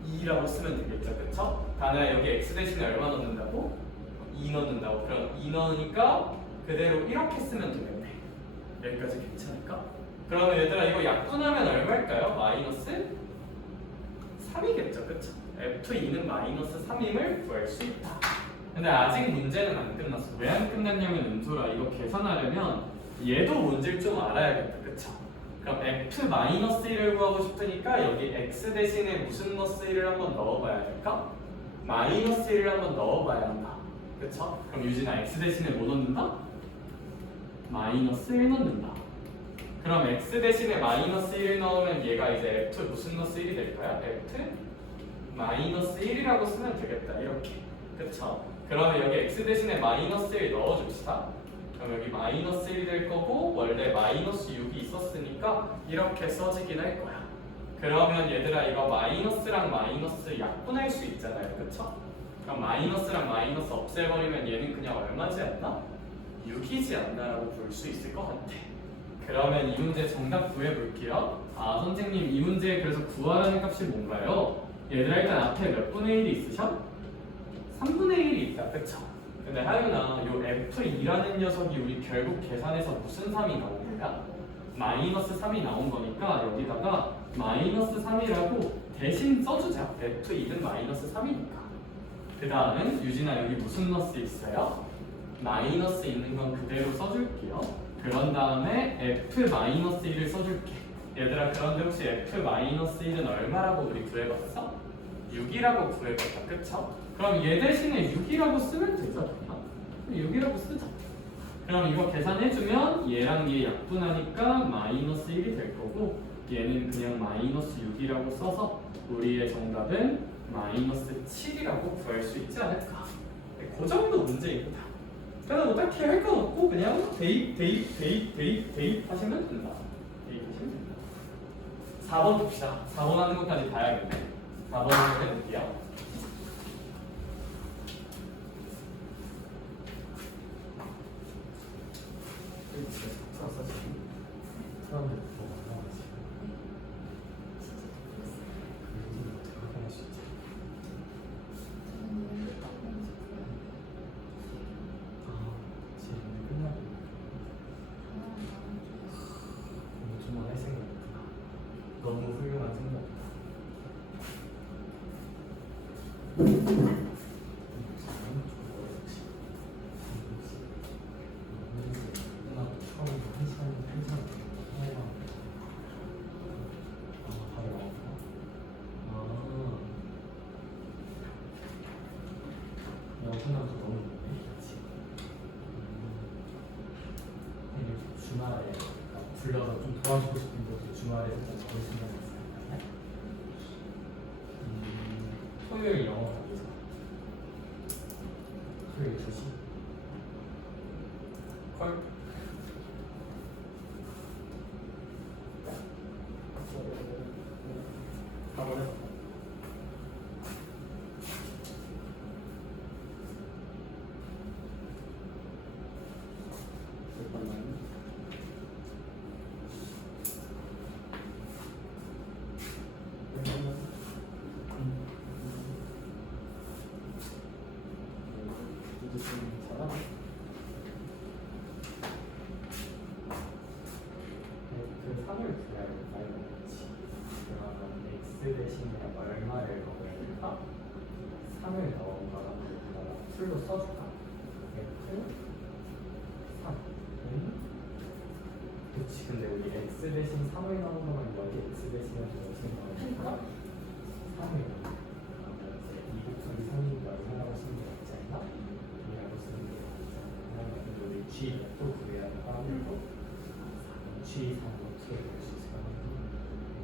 f2라고 쓰면 되겠죠, 그쵸? 다나 여기 x 대신에 얼마 넣는다고? 2 넣는다고. 그럼 2 넣으니까 그대로 이렇게 쓰면 되겠네. 여기까지 괜찮을까? 그러면 얘들아 이거 약분하면 얼마일까요? 마이너스 3이겠죠, 그쵸? f2는 마이너스 3임을 구할 수 있다. 근데 아직 문제는 안 끝났어. 왜 안 끝났냐면 은솔아, 이거 계산하려면 얘도 뭔지를 좀 알아야겠다, 그쵸? 그럼 f-1을 구하고 싶으니까 여기 x 대신에 무슨 넣스 1을 한번 넣어봐야 될까? 마이너스 1을 한번 넣어봐야 한다, 그쵸? 그럼 유진아, x 대신에 뭐 넣는다? 마이너스 1 넣는다. 그럼 x 대신에 마이너스 1 넣으면 얘가 이제 f 무슨 넣스 1이 될까요? f 마이너스 1이라고 쓰면 되겠다, 이렇게. 그쵸? 그러면 여기 x 대신에 마이너스 1 넣어줍시다. 그럼 여기 마이너스 1이 될 거고, 원래 마이너스 6이 있었으니까 이렇게 써지긴 할 거야. 그러면 얘들아 이거 마이너스랑 마이너스 약분할 수 있잖아요, 그쵸? 그럼 마이너스랑 마이너스 없애버리면 얘는 그냥 얼마지 않나? 6이지 않나라고 볼 수 있을 것 같아. 그러면 이 문제 정답 구해볼게요. 아, 선생님 이 문제 그래서 구하라는 값이 뭔가요? 얘들아 일단 앞에 몇 분의 1이 있으셔? 3분의 1이 있다, 그쵸? 근데 하윤아, 요 f2라는 녀석이 우리 결국 계산해서 무슨 3이 나온 거야? 마이너스 3이 나온 거니까 여기다가 마이너스 3이라고 대신 써주자. f2는 마이너스 3이니까. 그 다음은 유진아 여기 무슨 넣스 있어요? 마이너스 있는 건 그대로 써줄게요. 그런 다음에 f-1을 써줄게. 얘들아 그런데 혹시 f-1은 얼마라고 우리 구해봤어? 6이라고 구해봤다, 그쵸? 그럼 얘 대신에 6이라고 쓰면 되죠, 그냥? 6이라고 쓰자. 그럼 이거 계산해주면 얘랑 얘 약분하니까 마이너스 1이 될 거고, 얘는 그냥 마이너스 6이라고 써서 우리의 정답은 마이너스 7이라고 구할 수 있지 않을까. 그 정도 문제입니다. 그래서 뭐 딱히 할 건 없고 그냥 대입 하시면 된다. 대입하시면 된다. 4번 봅시다. 4번 하는 것까지 봐야겠네. 4번 해볼게요. 사람들 뭐 만나가지고 어떻게 할 수 있지? 지금 끝나고 공부 좀 할 생각이구나. 너무 훌륭한 생각이다. 끝나고 너무 좋네. 주말에 불러서 좀 도와주고 싶은 것도 주말에 살짝 저희 시간이 있어요. 토요일 영어 강의죠. 토요일 2시. 콜. 가보자. 대신에 얼마를 넣어야 될까? 3을 넣은 거랑 여기다가 풀로 써줄까? F 3은 그치 근데 우리 X 대신 3을 넣은 거면 여기 X 대신에 무엇을 넣을까? 3을 넣을까? 그러면 이제 2 곱하기 3이 얼마라고 쓰는 게 맞지 않나? 2라고 쓰는 게 맞지 않나? 그러면 우리 G 또 구해야 되고 G 3은 어떻게 구할 수 있을까?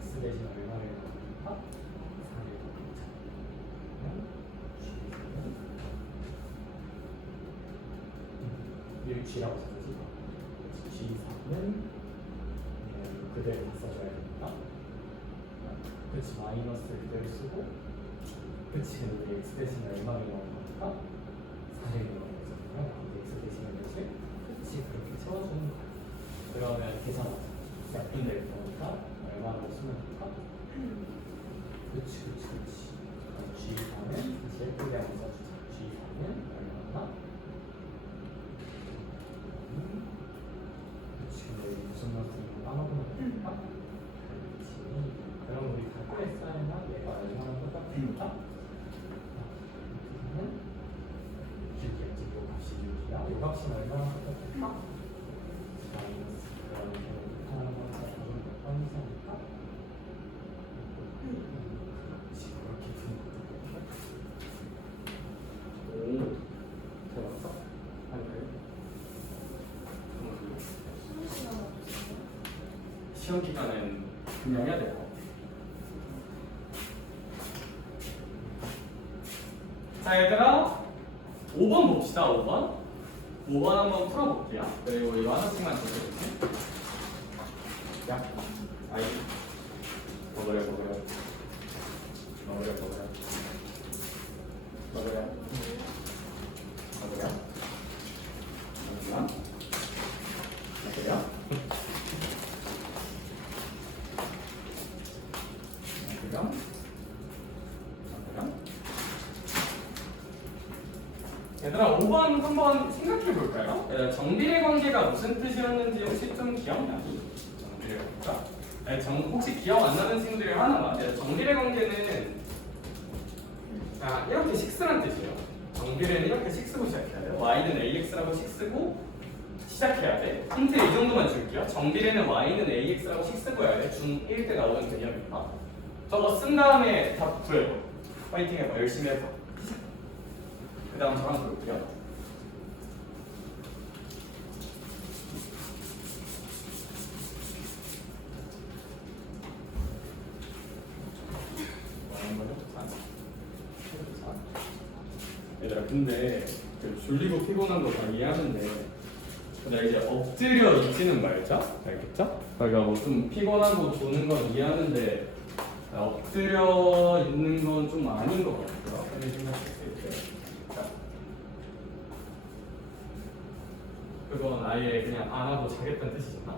X 대신 얼마를 넣을까? 4를 넣자. 그러면 G 3은 1G라고 써주지. G 3은 그대로 써줘야 됩니다. 그치 마이너스 그대로 쓰고 그치 근데 우리 X 대신에 얼마를 넣은 거니까 4를 넣은 거잖아요. 근데 X 대신에 몇을? 그치 그렇게 채워주는 거야. 그러면 계산하자. 몇 분 될 거니까 얼마라고 쓰면 될까? 그치. 그럼 G4는 다시 예쁘게 한번 써주자. G4는 얼마나? 그치 근데 여기 무슨 말씀인지 까먹으면 될까? 그렇지. 그럼 우리 다 뺐어야 얘가 얼마나 똑같을까? 그러면 6이었지. 요 값이 6이야. 요 값은 얼마나 똑같을까? 마이너스 그러면 하는 건 몇 번 이상일까? 그렇지 그렇게 푸는 거야. 오, 잘 봤어? 아니 그래? 시험 기간엔 그냥 해야 될 것 같아. 자 얘들아 5번 봅시다. 5번 한번 풀어볼게요. 그리고 이거 하나씩만 더 해볼게. 야, 아이 먹으래. 얘들아 5번 한번 생각해 볼까요? 얘들아 정비례 관계가 무슨 뜻이었는지 혹시 좀 기억나니? 정비례 관계가? 아니, 혹시 기억 안 나는 친구들이 하나만. 얘들아 정비례 관계는 이렇게 식스란 뜻이에요. 정비례는 이렇게 식스고 시작해야 돼요. y는 ax라고 식스고 시작해야 돼. 힌트 이 정도만 줄게요. 정비례는 y는 ax라고 식스고 해야 돼. 중1 때 나오는 개념이니까. 저거 쓴 다음에 다 구해봐. 파이팅 해봐. 열심히 해봐. 그 다음 저랑 볼게요. 얘들아 근데 졸리고 피곤한 거 다 이해하는데 나 이제 엎드려 있지는 말자. 알겠죠? 그러니까 뭐 좀 피곤하고 조는 건 이해하는데 엎드려 있는 건 좀 아닌 것 같고요. 그런 생각했을 때 그건 아예 그냥 안 하고 자겠다는 뜻이잖아.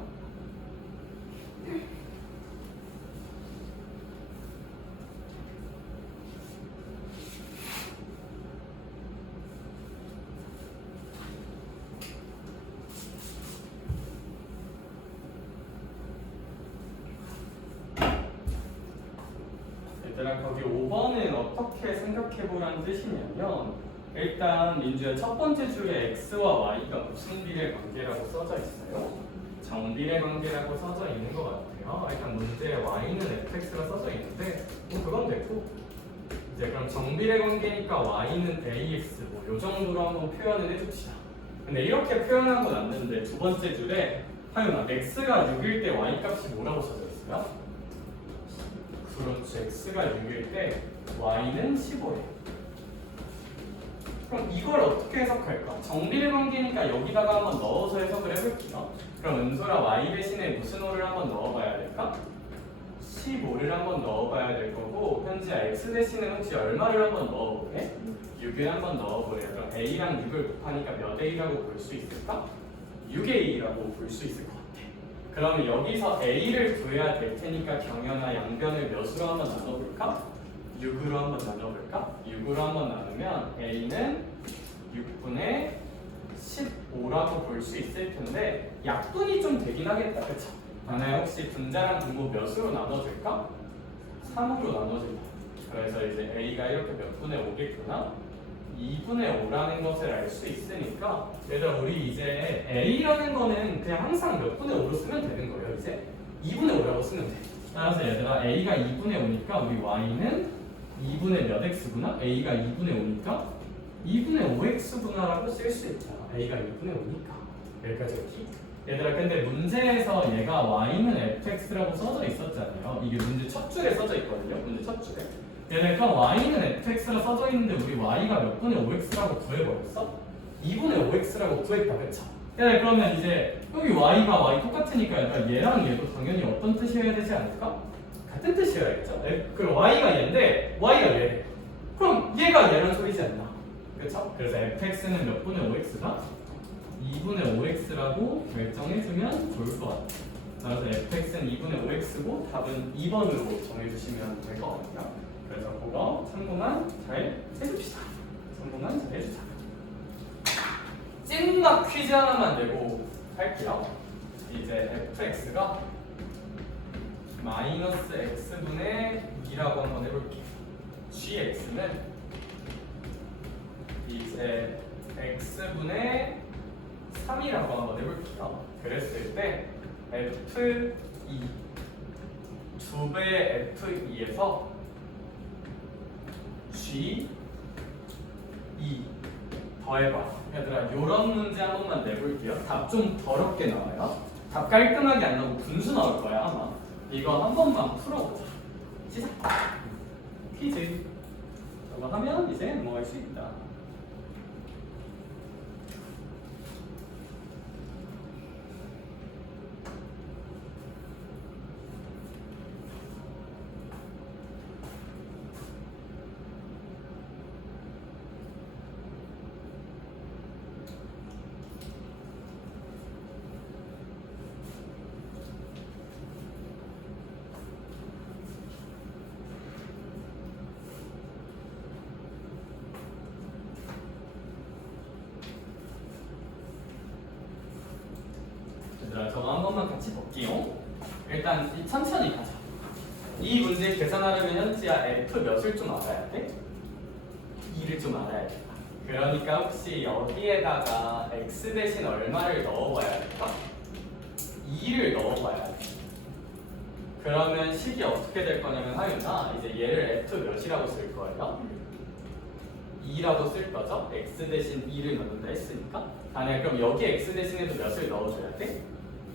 얘들아 거기 5번은 어떻게 생각해보라는 뜻이냐면 일단 민주야 첫 번째 줄에 x와 y가 무슨 비례 관계라고 써져 있어요? 정비례 관계라고 써져 있는 것 같아요. 일단 문제에 y는 fx가 써져 있는데 뭐 그건 됐고 이제 그럼 정비례 관계니까 y는 ax 뭐 요 정도로 한번 표현을 해줍시다. 근데 이렇게 표현하고 났는데 두 번째 줄에 하윤아 x가 6일 때 y 값이 뭐라고 써져 있어요? 그렇지 x가 6일 때 y는 15예요. 그럼 이걸 어떻게 해석할까? 정비례 관계니까 여기다가 한번 넣어서 해석을 해볼게요. 그럼 은솔아 y 대신에 무슨 호를 한번 넣어봐야 될까? 15를 한번 넣어봐야 될 거고 현지야 x 대신에 혹시 얼마를 한번 넣어보게? 6을 한번 넣어보래요. 그럼 a랑 6을 곱하니까 몇 a라고 볼 수 있을까? 6a라고 볼 수 있을 것 같아. 그러면 여기서 a를 구해야 될 테니까 경연아 양변을 몇으로 한번 나눠볼까? 6으로 한번 나눠볼까? 6으로 한번 나누면 a는 6분의 15라고 볼 수 있을 텐데 약분이 좀 되긴 하겠다. 그쵸? 만약 혹시 분자랑 분모 몇으로 나눠줄까? 3으로 나눠줄까? 그래서 이제 a가 이렇게 몇 분의 5겠구나? 2분의 5라는 것을 알 수 있으니까 얘들아 우리 이제 a라는 거는 그냥 항상 몇 분의 5로 쓰면 되는 거예요. 이제 2분의 5라고 쓰면 돼. 따라서 얘들아 a가 2분의 5니까 우리 y는 2분의 몇 x구나? a가 2분의 5니까 2분의 5x구나라고 쓸 수 있잖아. a가 2분의 5니까 여기까지 오케이? 얘들아 근데 문제에서 얘가 y는 fx라고 써져 있었잖아요. 이게 문제 첫 줄에 써져 있거든요. 문제 첫 줄에. 얘네 그럼 y는 fx라 써져 있는데 우리 y가 몇 분의 5x라고 구해버렸어? 2분의 5x라고 구했다 그쵸? 얘네 그러면 이제 여기 y가 y 똑같으니까 얘가 얘랑 얘도 당연히 어떤 뜻이어야 되지 않을까? 같은 뜻이어야겠죠? 그럼 y가 얘인데 y가 얘래. 그럼 얘가 얘란 소리지 않나? 그쵸? 그래서 fx는 몇 분의 5x가? 2분의 5x라고 결정해주면 좋을 것 같아요. 그래서 fx는 2분의 5x고 답은 2번으로 정해주시면 될 것 같아요. 그래서 그거 참고만 잘 해줍시다. 참고만 잘 해주자. 찐막 퀴즈 하나만 내고 할게요. 이제 fx가 마이너스 x분의 2라고 한번 해볼게요. gx는 이제 x분의 3이라고 한번 해볼게요. 그랬을 때 f2 2배의 f2에서 G 2 더해봐. 얘들아 요런 문제 한 번만 내볼게요. 답 좀 더럽게 나와요. 답 깔끔하게 안 나오고 분수 나올 거야 아마. 이거 한 번만 풀어보자. 시작. 퀴즈. 저거 하면 이제 뭐 할 수 있다. 저거 한 번만 같이 볼게요. 일단 천천히 가자. 이 문제 계산하려면 현지야 f 몇을 좀 알아야 돼? 2를 좀 알아야 돼. 그러니까 혹시 여기에다가 x 대신 얼마를 넣어봐야 될까? 2를 넣어봐야 돼. 그러면 식이 어떻게 될 거냐면 하윤아 이제 얘를 f 몇이라고 쓸 거예요? 2라고 쓸 거죠? x 대신 2를 넣는다 했으니까. 아니야 그럼 여기 x 대신에도 몇을 넣어줘야 돼?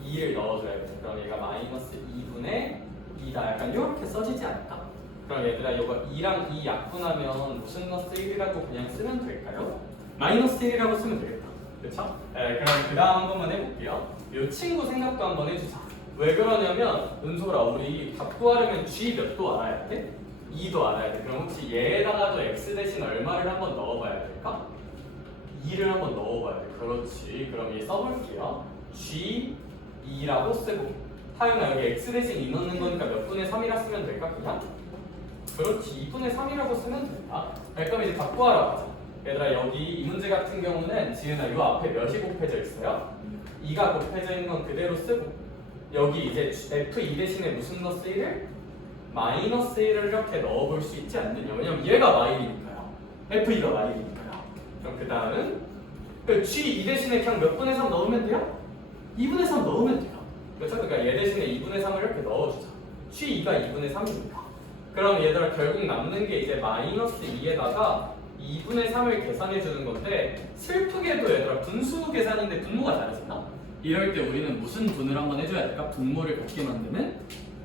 2를 넣어줘야 돼. 그럼 얘가 마이너스 2분의 2다. 약간 이렇게 써지지 않을까? 그럼 얘들아 이거 2랑 2 약분하면 무슨 넣스 1이라고 그냥 쓰면 될까요? 마이너스 1이라고 쓰면 되겠다. 그렇죠? 그럼 그 다음 한 번만 해볼게요. 이 친구 생각도 한번 해주자. 왜 그러냐면 은솔아 우리 답 구하려면 g 몇도 알아야 돼? 2도 알아야 돼. 그럼 혹시 얘에다가도 x 대신 얼마를 한번 넣어봐야 될까? 2를 한번 넣어봐야 돼. 그렇지. 그럼 얘 써볼게요. g2라고 쓰고 하윤아 여기 x 대신 2 넣는 거니까 몇 분의 3이라 쓰면 될까? 그냥? 그렇지. 2분의 3이라고 쓰면 된다. 그럼 이제 답 구하러 가자. 얘들아 여기 이 문제 같은 경우는 지은아 이 앞에 몇이 곱해져 있어요? 2가 곱해져 있는 건 그대로 쓰고 여기 이제 f2 대신에 무슨 넣스 1을? 마이너스 1을 이렇게 넣어볼 수 있지 않느냐. 왜냐면 얘가 마일이니까요. f2가 마일이니까요. 그럼 그 다음은 g2 대신에 그냥 몇 분의 3 넣으면 돼요? 2분의 3 넣으면 돼요. 그렇죠? 그러니까 얘 대신에 2분의 3을 이렇게 넣어주자. g2가 2분의 3이니까. 그럼 얘들아 결국 남는 게 이제 마이너스 2에다가 2분의 3을 계산해 주는 건데 슬프게도 얘들아 분수 계산인데 분모가 다르잖아? 이럴 때 우리는 무슨 분을 한번 해줘야 될까? 분모를 같게 만드는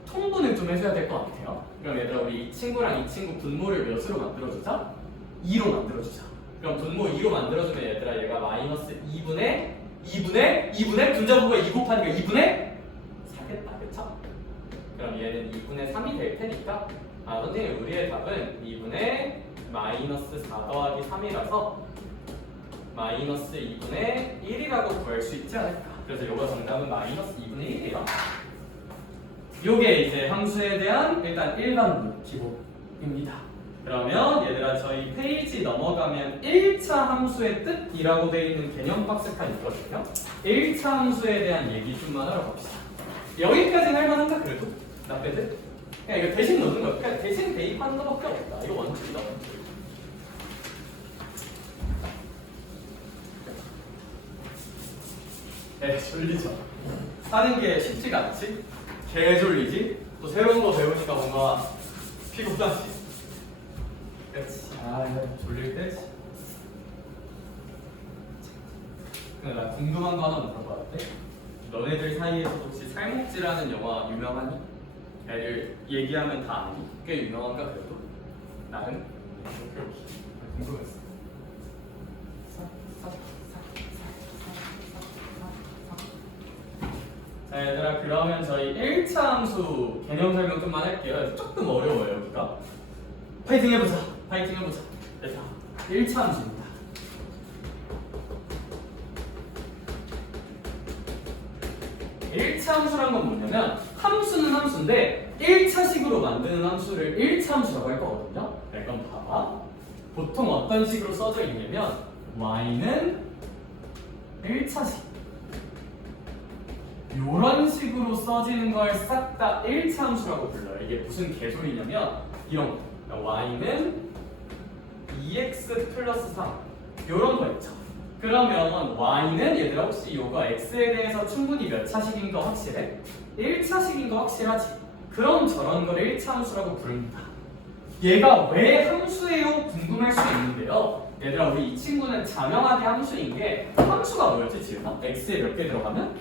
통분을 좀 해줘야 될 것 같아요. 그럼 얘들아 우리 이 친구랑 이 친구 분모를 몇으로 만들어주자? 2로 만들어주자. 그럼 분모 2로 만들어주면 얘들아 얘가 마이너스 2분의 분자분모가 2 곱하니까 2분의 4겠다. 그쵸? 그럼 얘는 2분의 3이 될 테니까 선생님 우리의 답은 2분의 마이너스 4 더하기 3이라서 마이너스 2분의 1이라고 구할 수 있지 않을까. 그래서 이거 정답은 마이너스 2분의 1이에요. 요게 이제 함수에 대한 일단 일반부 기본입니다. 그러면 얘들아 저희 페이지 넘어가면 1차 함수의 뜻이라고 되어 있는 개념 박스칸 있거든요. 1차 함수에 대한 얘기 좀만 하러 갑시다. 여기까지는 할만한가 그래도? 나빼드? 그냥 이거 대신 넣는 거야. 그냥 대신 대입하는 것밖에 없다. 이거 원칙이다, 원칙. 네, 졸리죠. 사는 게 쉽지가 않지? 개 졸리지? 또 새로운 거 배우니까 뭔가 피곤하지? 그렇지. 아, 졸릴 때지. 근데 나 궁금한 거 하나 물어봐도 돼? 너네들 사이에서 혹시 살목지라는 영화 유명하니? 애들 얘기하면 다 아니? 꽤 유명한가 그래도? 나는? 궁금했어. 자 얘들아 그러면 저희 1차 함수 개념 설명 좀만 할게요. 조금 어려워요 여기가. 파이팅 해보자. 파이팅 해보자. 자 1차 함수입니다. 1차 함수란 건 뭐냐면 함수는 함수인데 1차식으로 만드는 함수를 1차 함수라고 할 거거든요. 그럼 봐봐. 보통 어떤 식으로 써져 있냐면 y는 1차식 이런 식으로 써지는 걸 싹 다 1차 함수라고 불러요. 이게 무슨 개소리냐면 이런 거. 그러니까 y는 2x 플러스 3 이런 거 있죠. 그러면 y는 얘들아 혹시 이거 x에 대해서 충분히 몇 차식인 거 확실해? 1차식인 거 확실하지? 그럼 저런 걸 1차 함수라고 부릅니다. 얘가 왜 함수예요? 궁금할 수 있는데요. 얘들아 우리 이 친구는 자명하게 함수인 게 함수가 뭐였지 지금? x에 몇 개 들어가면?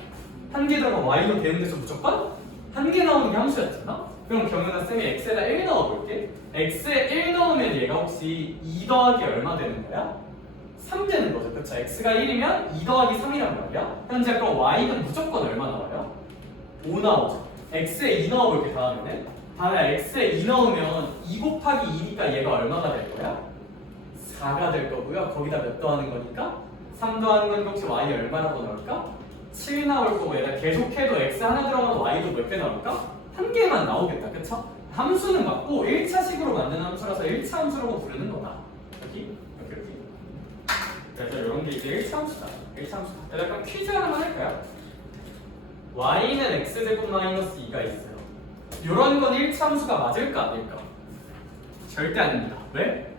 한 개 들어가면 y로 되는 데서 무조건 한 개 나오는 게 함수였잖아? 그럼 경연아 쌤이 x에다 1 넣어볼게. x에 1 넣으면 얘가 혹시 2 더하기 얼마 되는 거야? 3 되는 거죠. 그쵸? x가 1이면 2 더하기 3이란 말이야. 현재 그럼 y는 무조건 얼마 나와요? 5 나오죠. x에 2 넣어볼게 다음에는. 다음에 x에 2 넣으면 2 곱하기 2니까 얘가 얼마가 될 거야? 4가 될 거고요. 거기다 몇 더하는 거니까? 3 더하는 거니까 혹시 y 얼마라고 나올까? 7 나올 거고 얘가 계속해도 x 하나 들어가면 y도 몇 개 나올까? 한 개만 나오겠다. 그쵸? 함수는 맞고 1차식으로 만든 함수라서 1차 함수라고 부르는 거다. 여기? 여기. 그래서 이런 게 이제 1차 함수다. 1차 함수다. 약간 퀴즈 하나만 할까요? y는 x제곱 마이너스 2가 있어요. 이런 건 1차 함수가 맞을까 아닐까? 절대 아닙니다. 왜?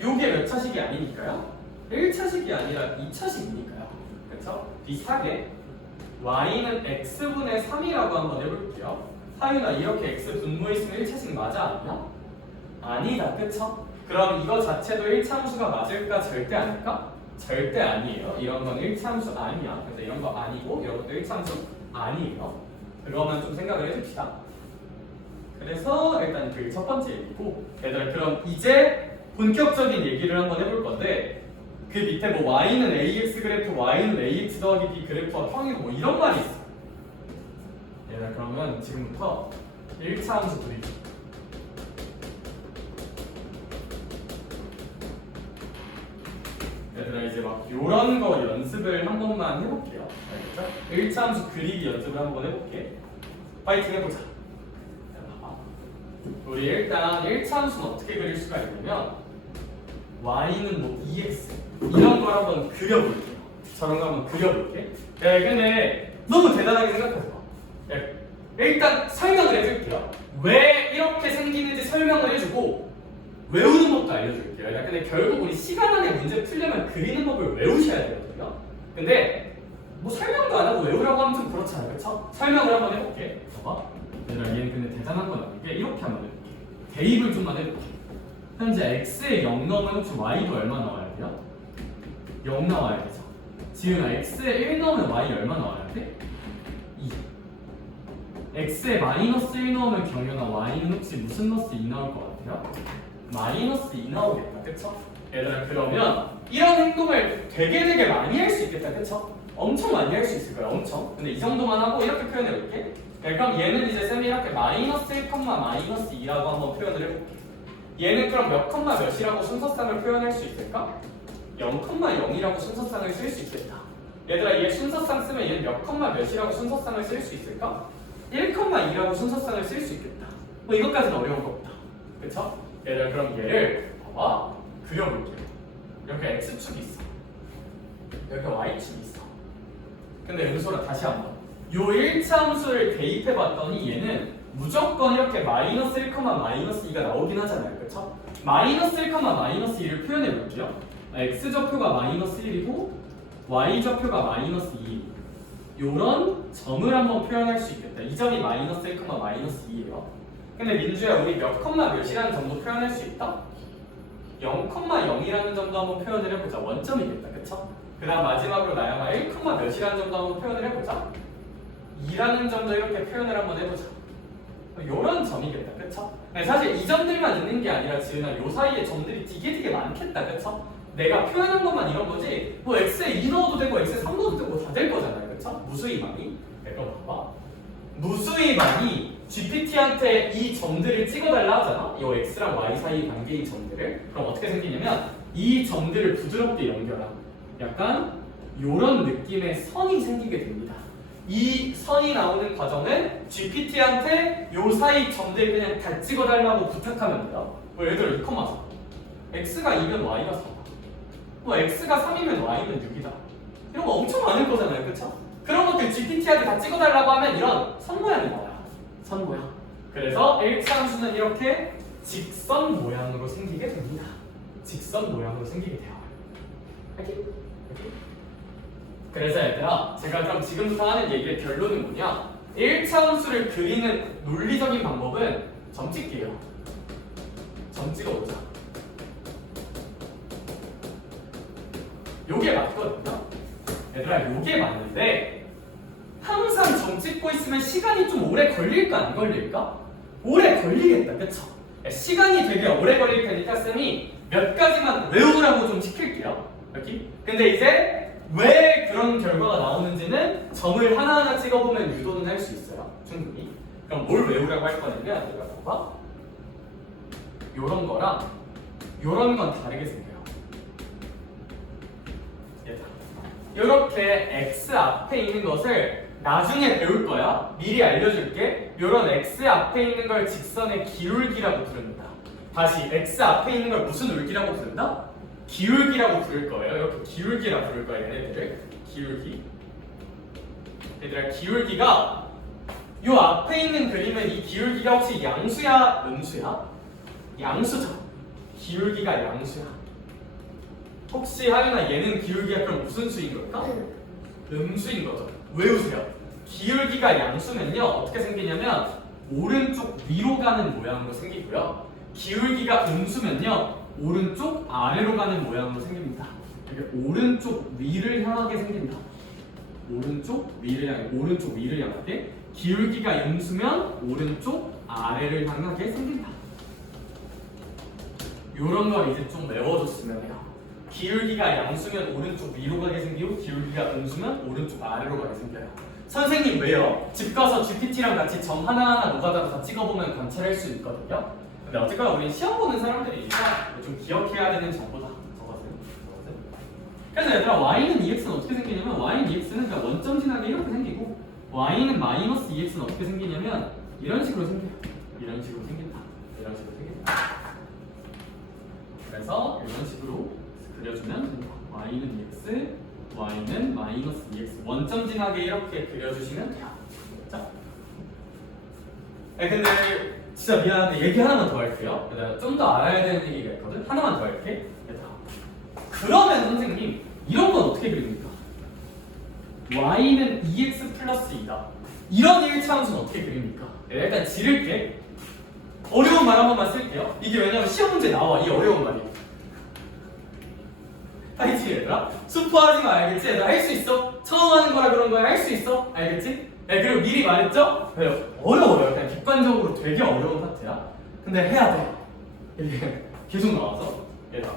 요게 몇 차식이 아니니까요. 1차식이 아니라 2차식이니까요. 그쵸? 비슷하게 y는 x분의 3이라고 한번 해볼게요. 사유나 이렇게 x 분모에 있으면 1차식 맞아 아니야? 아니다. 그쵸? 그럼 이거 자체도 1차 함수가 맞을까? 절대 아닐까? 절대 아니에요. 이런 건 1차 함수 아니야. 그래서 이런 거 아니고 이런 것도 1차 함수 아니에요. 그거만 좀 생각을 해줍시다. 그래서 일단 그게 첫 번째 얘기고 얘들아 그럼 이제 본격적인 얘기를 한번 해볼 건데 그 밑에 뭐 y는 ax 그래프, y는 ax 더하기 b 그래프와 평이고 뭐 이런 말이 있어. 얘들아 그러면 지금부터 1차 함수 그리기. 얘들아 이제 막 요런 거 연습을 한 번만 해볼게요. 알겠죠? 1차 함수 그리기 연습을 한번 해볼게. 파이팅 해보자. 자, 봐봐. 우리 일단 1차 함수는 어떻게 그릴 수가 있냐면 y는 뭐 2x 이런 걸 한번 그려볼게요. 저런 거 한번 그려볼게. 근데 너무 대단하게 생각하지 마. 일단 설명을 해줄게요. 왜 이렇게 생기는지 설명을 해주고 외우는 법도 알려줄게요. 근데 결국 우리 시간 안에 문제 풀려면 그리는 법을 외우셔야 되거든요. 근데 뭐 설명도 안 하고 외우라고 하면 좀 그렇잖아요. 그렇죠? 설명을 한번 해볼게. 봐봐. 얘들아 얘는 근데 대단한 건 아닌 게 이렇게 한번 해볼게. 대입을 좀만 해볼게. 현재 x에 0 넣으면 혹시 y도 얼마 나와야 돼요? 0 나와야 되죠. 지은아 x에 1 넣으면 y 얼마 나와야 돼? 2. x에 마이너스 1 넣으면 경연아 y는 혹시 무슨 넣스 2 나올 것 같아요? 마이너스 2 나오겠다. 그쵸? 얘들아 그러면 이런 행동을 되게 많이 할 수 있겠다. 그쵸? 엄청 많이 할 수 있을 거야. 엄청. 근데 이 정도만 하고 이렇게 표현해 볼게. 그럼 얘는 이제 쌤이 이렇게 마이너스 1, 마이너스 2라고 한번 표현을 해볼게. 얘는 그럼 몇 컴마 몇이라고 순서쌍을 표현할 수 있을까? 0,0이라고 순서쌍을 쓸 수 있겠다. 얘들아 얘 순서쌍 쓰면 얘는 몇 컴마 몇이라고 순서쌍을 쓸 수 있을까? 1,2라고 순서쌍을 쓸 수 있겠다. 뭐 이것까지는 어려운 거 없다. 그쵸? 얘들아 그럼 얘를 봐봐 그려볼게요. 이렇게 x축이 있어. 이렇게 y축이 있어. 근데 은솔아 다시 한번 요 1차 함수를 대입해봤더니 얘는 무조건 이렇게 마이너스 1, 마이너스 2가 나오긴 하잖아요. 그쵸? 마이너스 1, 마이너스 2를 표현해 볼게요. x좌표가 마이너스 1이고 y좌표가 마이너스 2. 요런 점을 한번 표현할 수 있겠다. 이 점이 마이너스 1, 마이너스 2예요. 근데 민주야, 우리 몇 컴마 몇이라는 점도 표현할 수 있다? 0,0이라는 점도 한번 표현을 해보자. 원점이겠다. 그쵸? 그 다음 마지막으로 나영아 1, 몇이라는 점도 한번 표현을 해보자. 2라는 점도 이렇게 표현을 한번 해보자. 요런 점이겠다. 그쵸? 네, 사실 이 점들만 있는 게 아니라 지은아, 요 사이에 점들이 되게 많겠다. 그쵸? 내가 표현한 것만 이런 거지 뭐 x에 2 넣어도 되고 x에 3 넣어도 되고 다 될 거잖아요. 그쵸? 무수히 많이. 네, 그럼 봐봐. 무수히 많이 GPT한테 이 점들을 찍어달라 하잖아. 이 x랑 y 사이 관계인 점들을. 그럼 어떻게 생기냐면 이 점들을 부드럽게 연결하. 약간 요런 느낌의 선이 생기게 됩니다. 이 선이 나오는 과정은 GPT한테 요 사이 점들 그냥 다 찍어달라고 부탁하면 돼요. 뭐 예를 들어 2,4 x가 2면 y가 4다. 뭐 x가 3이면 y는 6이다. 이런 거 엄청 많을 거잖아요. 그쵸? 그런 것들 GPT한테 다 찍어달라고 하면 이런 선 모양이 나와요. 선 모양. 그래서 1차함수는 이렇게 직선 모양으로 생기게 됩니다. 직선 모양으로 생기게 돼요. 알겠? 그래서 얘들아, 제가 그럼 지금부터 하는 얘기의 결론은 뭐냐? 1차함수를 그리는 논리적인 방법은 점 찍기예요. 점 찍어보자. 요게 맞거든요. 얘들아, 요게 맞는데 항상 점 찍고 있으면 시간이 좀 오래 걸릴까 안 걸릴까? 오래 걸리겠다. 그쵸? 시간이 되게 오래 걸릴 테니까 쌤이 몇 가지만 외우라고 좀 시킬게요. 여기. 근데 이제 왜 그런 결과가 나오는지는 점을 하나하나 찍어보면 유도는 할 수 있어요. 충분히. 그럼 뭘 외우라고 할 거냐면 내가 봐봐. 요런 거랑 요런 건 다르게 생겨요. 얘들아, 요렇게 x 앞에 있는 것을 나중에 배울 거야. 미리 알려줄게. 요런 x 앞에 있는 걸 직선의 기울기라고 부릅니다. 다시 x 앞에 있는 걸 무슨 울기라고 부른다? 기울기라고 부를 거예요. 이렇게 기울기라 부를 거예요. 얘네들을 기울기. 얘들아, 기울기가 요 앞에 있는 그림은 이 기울기가 혹시 양수야, 음수야? 양수죠. 기울기가 양수야. 혹시 하윤아, 얘는 기울기가 그럼 무슨 수인 걸까? 음수인 거죠. 외우세요. 기울기가 양수면요 어떻게 생기냐면 오른쪽 위로 가는 모양으로 생기고요. 기울기가 음수면요 오른쪽 아래로 가는 모양으로 생깁니다. 이게 오른쪽 위를 향하게 생긴다. 오른쪽 위를 향하게. 기울기가 음수면 오른쪽 아래를 향하게 생긴다. 요런 걸 이제 좀 외워줬으면 해요. 기울기가 양수면 오른쪽 위로 가게 생기고 기울기가 음수면 오른쪽 아래로 가게 생겨요. 선생님 왜요? 집 가서 GPT랑 같이 점 하나하나 노가다로 다 찍어보면 관찰할 수 있거든요. 근데 어쨌거나 우리 시험 보는 사람들이니까 좀 기억해야 되는 정보다. 저것은. 그래서 얘들아, y는 2x는 어떻게 생기냐면 y는 2x는 그냥 원점 지나게 이렇게 생기고 y는 마이너스 2x는 어떻게 생기냐면 이런 식으로 생겨요. 이런 식으로 생긴다. 이런 식으로 생긴다. 그래서 이런 식으로 그려주면 됩니다. y는 2x, y는 마이너스 2x. 원점 지나게 이렇게 그려주시면 돼요. 자, 근데 진짜 미안한데 얘기 하나만 더 할게요. 좀 더 알아야 되는 얘기가 있거든. 하나만 더 할게. 그러면 선생님 이런 건 어떻게 그립니까? y는 2x 플러스 2다. 이런 1차함수는 어떻게 그립니까? 일단 지를게. 어려운 말 한 번만 쓸게요. 이게 왜냐면 시험 문제 나와. 이 어려운 말이. 알겠지 얘들아? 스포하지 마. 알겠지? 얘들아, 할 수 있어. 처음 하는 거라 그런 거야. 할 수 있어. 알겠지? 네, 그리고 미리 말했죠? 어려워요. 그냥 객관적으로 되게 어려운 파트야. 근데 해야 돼. 이게 계속 나와서 얘들아,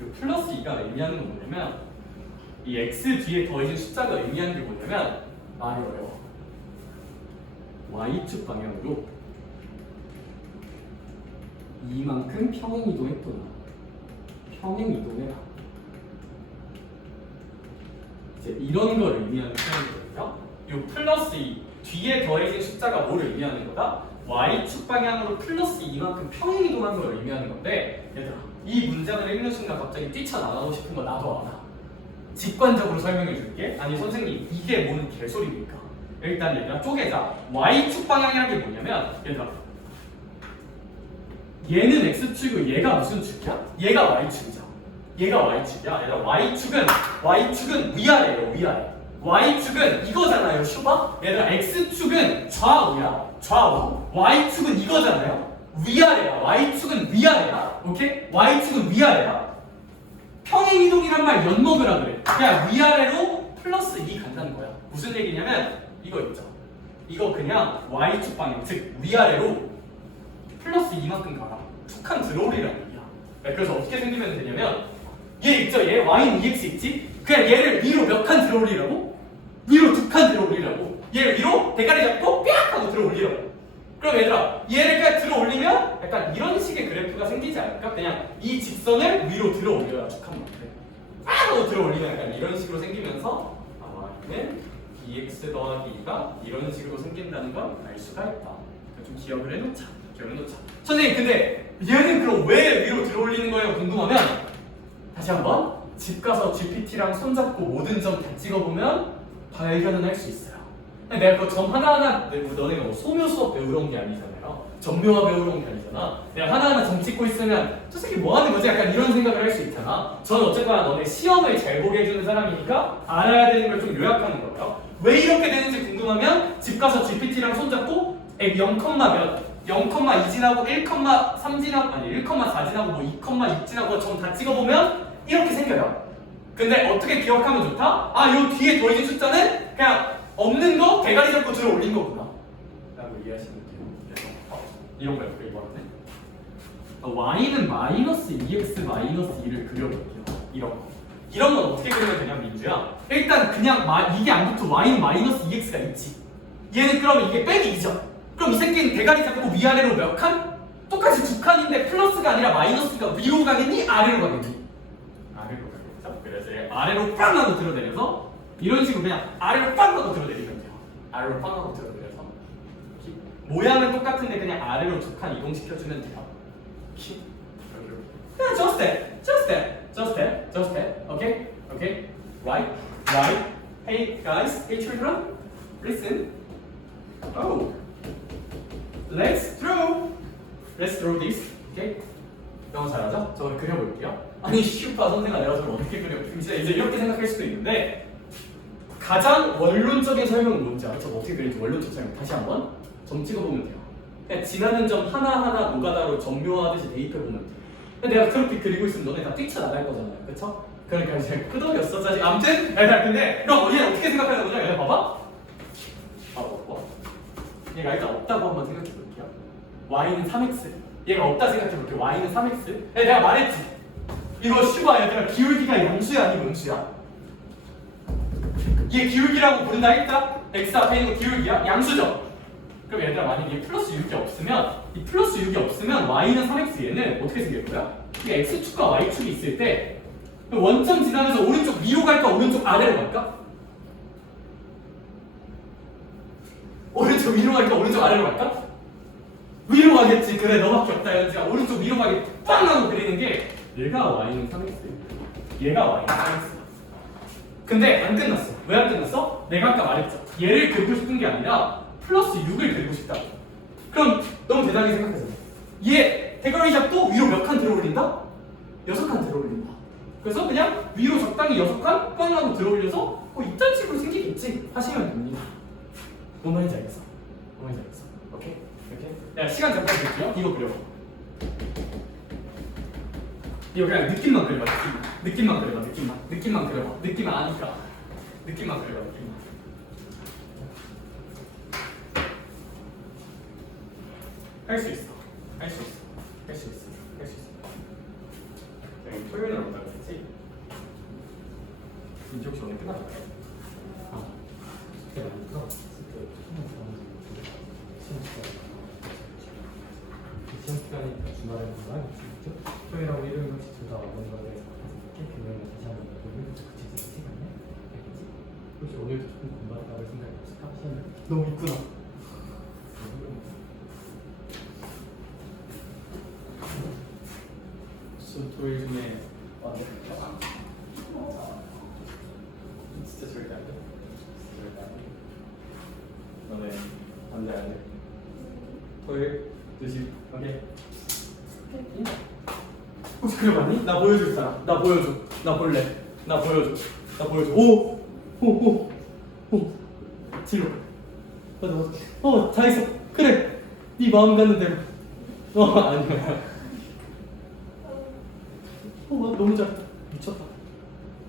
그 플러스 2가 의미하는 건 뭐냐면 이 x 뒤에 더해진 숫자가 의미하는 게 뭐냐면 말이 어려워. y축 방향으로 이만큼 평행 이동했구나. 평행 이동해라. 이제 이런 걸 의미하는 표현이거든요. 요 플러스 2 뒤에 더해진 숫자가 뭘 의미하는 거다? y축 방향으로 플러스 2만큼 평행 이동한 걸 의미하는 건데 얘들아, 이 문장을 읽는 순간 갑자기 뛰쳐나가고 싶은 거 나도 알아. 직관적으로 설명해 줄게. 아니 선생님 이게 뭔 개소리입니까? 일단 얘들아 쪼개자. y축 방향이라는 게 뭐냐면 얘들아 얘는 x축이고 얘가 무슨 축이야? 얘가 y축이죠. 얘가 y축이야. 얘들아 y축은 위아래예요. 위아래. y축은 이거잖아요. 슈바? 얘들아 x축은 좌우야. 좌우. y축은 이거잖아요. 위아래야. y축은 위아래야. 오케이? y축은 위아래야. 평행이동이란 말 엿먹으라 그래. 그냥 위아래로 플러스 2 간다는 거야. 무슨 얘기냐면 이거 있죠. 이거 그냥 y축 방향, 즉 위아래로 플러스 2만큼 가라. 툭 칸 들어오리라는 얘기야. 그래서 어떻게 생기면 되냐면 얘 있죠. 얘 y는 2x 있지? 그냥 얘를 위로 몇 칸 들어올리라고? 위로 2칸 들어올리라고. 얘를 위로 대가리 잡고 삐약 하고 들어올리라고. 그럼 얘들아 얘를 그냥 들어올리면 약간 이런 식의 그래프가 생기지 않을까? 그냥 이 직선을 위로 들어올려야 툭한 번에 하고 들어올리면 약간 이런 식으로 생기면서 y는 2x 더하기 2가 이런 식으로 생긴다는 걸 알 수가 있다. 좀 기억을 해놓자. 선생님 근데 얘는 그럼 왜 위로 들어올리는 거예요? 궁금하면 다시 한번 집 가서 GPT랑 손잡고 모든 점 다 찍어보면 발견은 할 수 있어요. 내가 그 점 하나하나 너네가 뭐 소묘 수업 배우러 온 게 아니잖아요. 점묘화 배우러 온 게 아니잖아. 내가 하나하나 점 찍고 있으면 저 새끼 뭐 하는 거지? 약간 이런 생각을 할 수 있잖아. 저는 어쨌거나 너네 시험을 잘 보게 해주는 사람이니까 알아야 되는 걸 좀 요약하는 거예요. 왜 이렇게 되는지 궁금하면 집 가서 GPT랑 손잡고 0, 몇 0,2 지나고 1,3 지나고 아니 1,4 지나고 뭐 2,6 지나고 점 다 찍어보면 이렇게 생겨요. 근데 어떻게 기억하면 좋다? 아, 요 뒤에 더해진 숫자는 그냥 없는 거 대가리 잡고 들어 올린 거구나 라고 이해하시면 돼요. 그래서 이런 거예요. y는 마이너스 2x 마이너스 2를 그려볼게요. 이런 건 어떻게 그리면 되냐면 민주야 일단 그냥 이게 안 붙어. y는 마이너스 2x가 있지. 얘는 그러면 이게 빼기 2죠. 그럼 이 새끼는 대가리 잡고 위아래로 몇 칸? 똑같이 2칸인데 플러스가 아니라 마이너스가 위로 가겠니? 아래로 가겠니? 아래로 가겠죠? 그래서 아래로 빵 하고 들어내려서 이런 식으로 그냥 아래로 빵 하고 들어내리면 돼요. 아래로 빵 하고 들어내려서 모양은 똑같은데 그냥 아래로 2칸 이동시켜주면 돼요. 그냥 just that. Okay? Right? Hey guys, hey children, listen. Oh, let's draw this. Okay? 너무 잘하죠? 저를 그려볼게요. 아니 슈퍼 선생아 내가 저를 어떻게 그려? 진짜 이제 이렇게 생각할 수도 있는데 가장 원론적인 설명은 뭔지 알아? 저거 어떻게 그릴지 원론적 설명 다시 한번 점 찍어보면 돼요. 그냥 지나는 점 하나하나 노가다로 점묘하듯이 대입해보면 돼요. 근데 내가 그렇게 그리고 있으면 너네 다 뛰쳐나갈 거잖아요. 그쵸? 그러니까 이제 끄덕였어 자식. 아무튼 얘들아 근데 그럼 얘는 어떻게 생각하는 거냐? 얘들 봐봐. 얘가 일단 없다고 한번 생각해볼게요. y는 3x. 얘가 없다 생각해볼게요. y는 3x. 내가 말했지. 이거 슈바 얘들아 기울기가 양수야 아니면 음수야? 얘 기울기라고 부른다 했다? x 앞에 있는 거 기울기야? 양수죠? 그럼 얘들아 만약에 플러스 6이 없으면 이 플러스 6이 없으면 y는 3x 얘는 어떻게 생길 거야? 이게 x축과 y축이 있을 때 원점 지나면서 오른쪽 위로 갈까 오른쪽 아래로 갈까? 오른쪽 위로 갈까 오른쪽 아래로 갈까? 위로 가겠지. 그래 너밖에 없다 현지야. 오른쪽 위로 가게 빵 하고 그리는 게 얘가 y는 3x 얘가 y는 3x. 근데 안 끝났어. 왜 안 끝났어? 내가 아까 말했죠. 얘를 그리고 싶은 게 아니라 플러스 6을 그리고 싶다. 그럼 너무 대단하게 생각하잖아. 얘 대가리 잡고 위로 몇 칸 들어 올린다? 6칸 들어 올린다. 그래서 그냥 위로 적당히 6칸 빵 하고 들어 올려서 이딴 식으로 생기겠지 하시면 됩니다. 뭔 말인지 알겠어? 오케이? 야 시간 잠깐 줄게요. 이거 그려. 이거 그냥 느낌만 그려봐. 느낌만 그려봐. 느낌만 아니까. 느낌만 그려봐. 할 수 있어. 토요일은 온다고 했지? 이제 혹시 오늘 끝났나요? 그때 말이죠. 시험 기간이니까 주말에 뭔가 있죠? 토요일하고 일요일 혹시 둘다 어떤 거에 대해서 이렇게 교양을 다시 한번 오늘부터 그칠 수 있지 않냐? 알겠지? 혹시 오늘도 조금 공부하다가 생각이 없을까? 시험에 너무 있구나. 토요일 중에 진짜 절대 안 돼. 90. 오케이. 혹시 그거 봤니? 나 보여줄 사람. 나 보여줘. 나 볼래. 나 보여줘. 나 보여줘. 오! 오! 오! 오! 뒤로. 맞아 맞아. 잘했어. 그래. 네 마음 가는 대로. 아니야. 너무 잘했다. 미쳤다.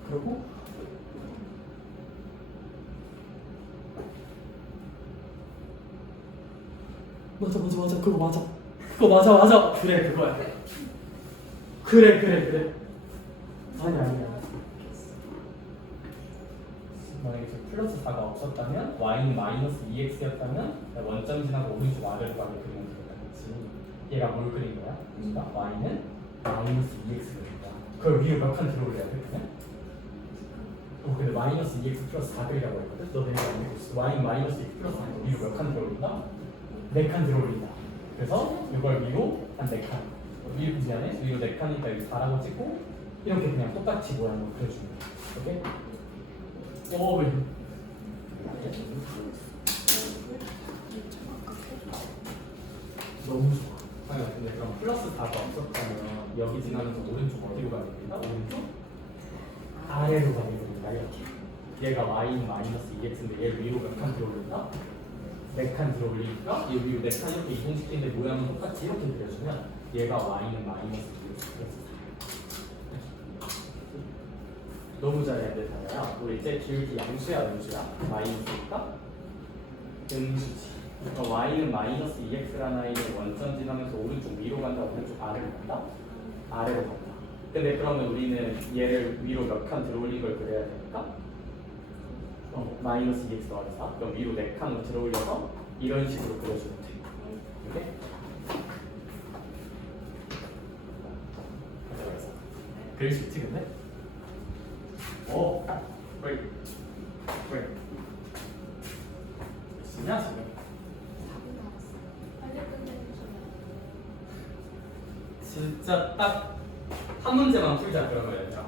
그리고 맞아 그거 맞아 그래 그거야. 그래 아니야 만약에 저 플러스 4가 없었다면 y는 마이너스 2x였다면 원점 지나고 오른쪽 아래로 가게 그리면 되겠다. 얘가 뭘 그린 거야? 그러니까 y는 마이너스 2x입니다. 그걸 위로 몇 칸 들어올려야 돼? 그냥? 근데 마이너스 2x 플러스 4 그리라고 했거든? 너 내가 안 되고 있어. y 마이너스 2x 플러스 4 위로 몇 칸 들어올린다? 4칸 들어올린다. 그래서 이걸 위로 한 4칸 미안해? 위로 4칸이니까 여기 4라고 찍고 이렇게 그냥 똑같이 모양을 그려주면 돼. 오케이? 왜? 너무 좋아. 근데 그럼 플러스 4가 없었다면 여기 지나면서 오른쪽 어디로 가야 됩니까? 오른쪽? 아래로 가야 됩니다. 이렇게. 얘가 y는 마이너스 2x인데 얘를 위로 몇 칸 들어올린다? 4칸 들어올리니까 얘 위로 4칸 이렇게 이동시키는데 모양은 똑같이 이렇게 그려주면 얘가 y는 마이너스 2x. 너무 잘해야 돼, 다야. 우리 이제 기울기 양수야, 음수야? 마이너스니까? 음수지. 그러니까 y는 마이너스 2x라는 아이는 원점 지나면서 오른쪽 위로 간다, 오른쪽 아래로 간다? 아래로 간다. 근데 그러면 우리는 얘를 위로 몇 칸 들어올린 걸 그려야 되니까? 마이너스 2x 더하기 4. 그럼 위로 4칸으로 들어올려서 이런 식으로 그려주면 돼. 오케이? 가져가서. 그릴 수 있지, 근데? great. 뭐냐 지금? 진짜 딱 한 문제만 풀자 그러면 얘들아.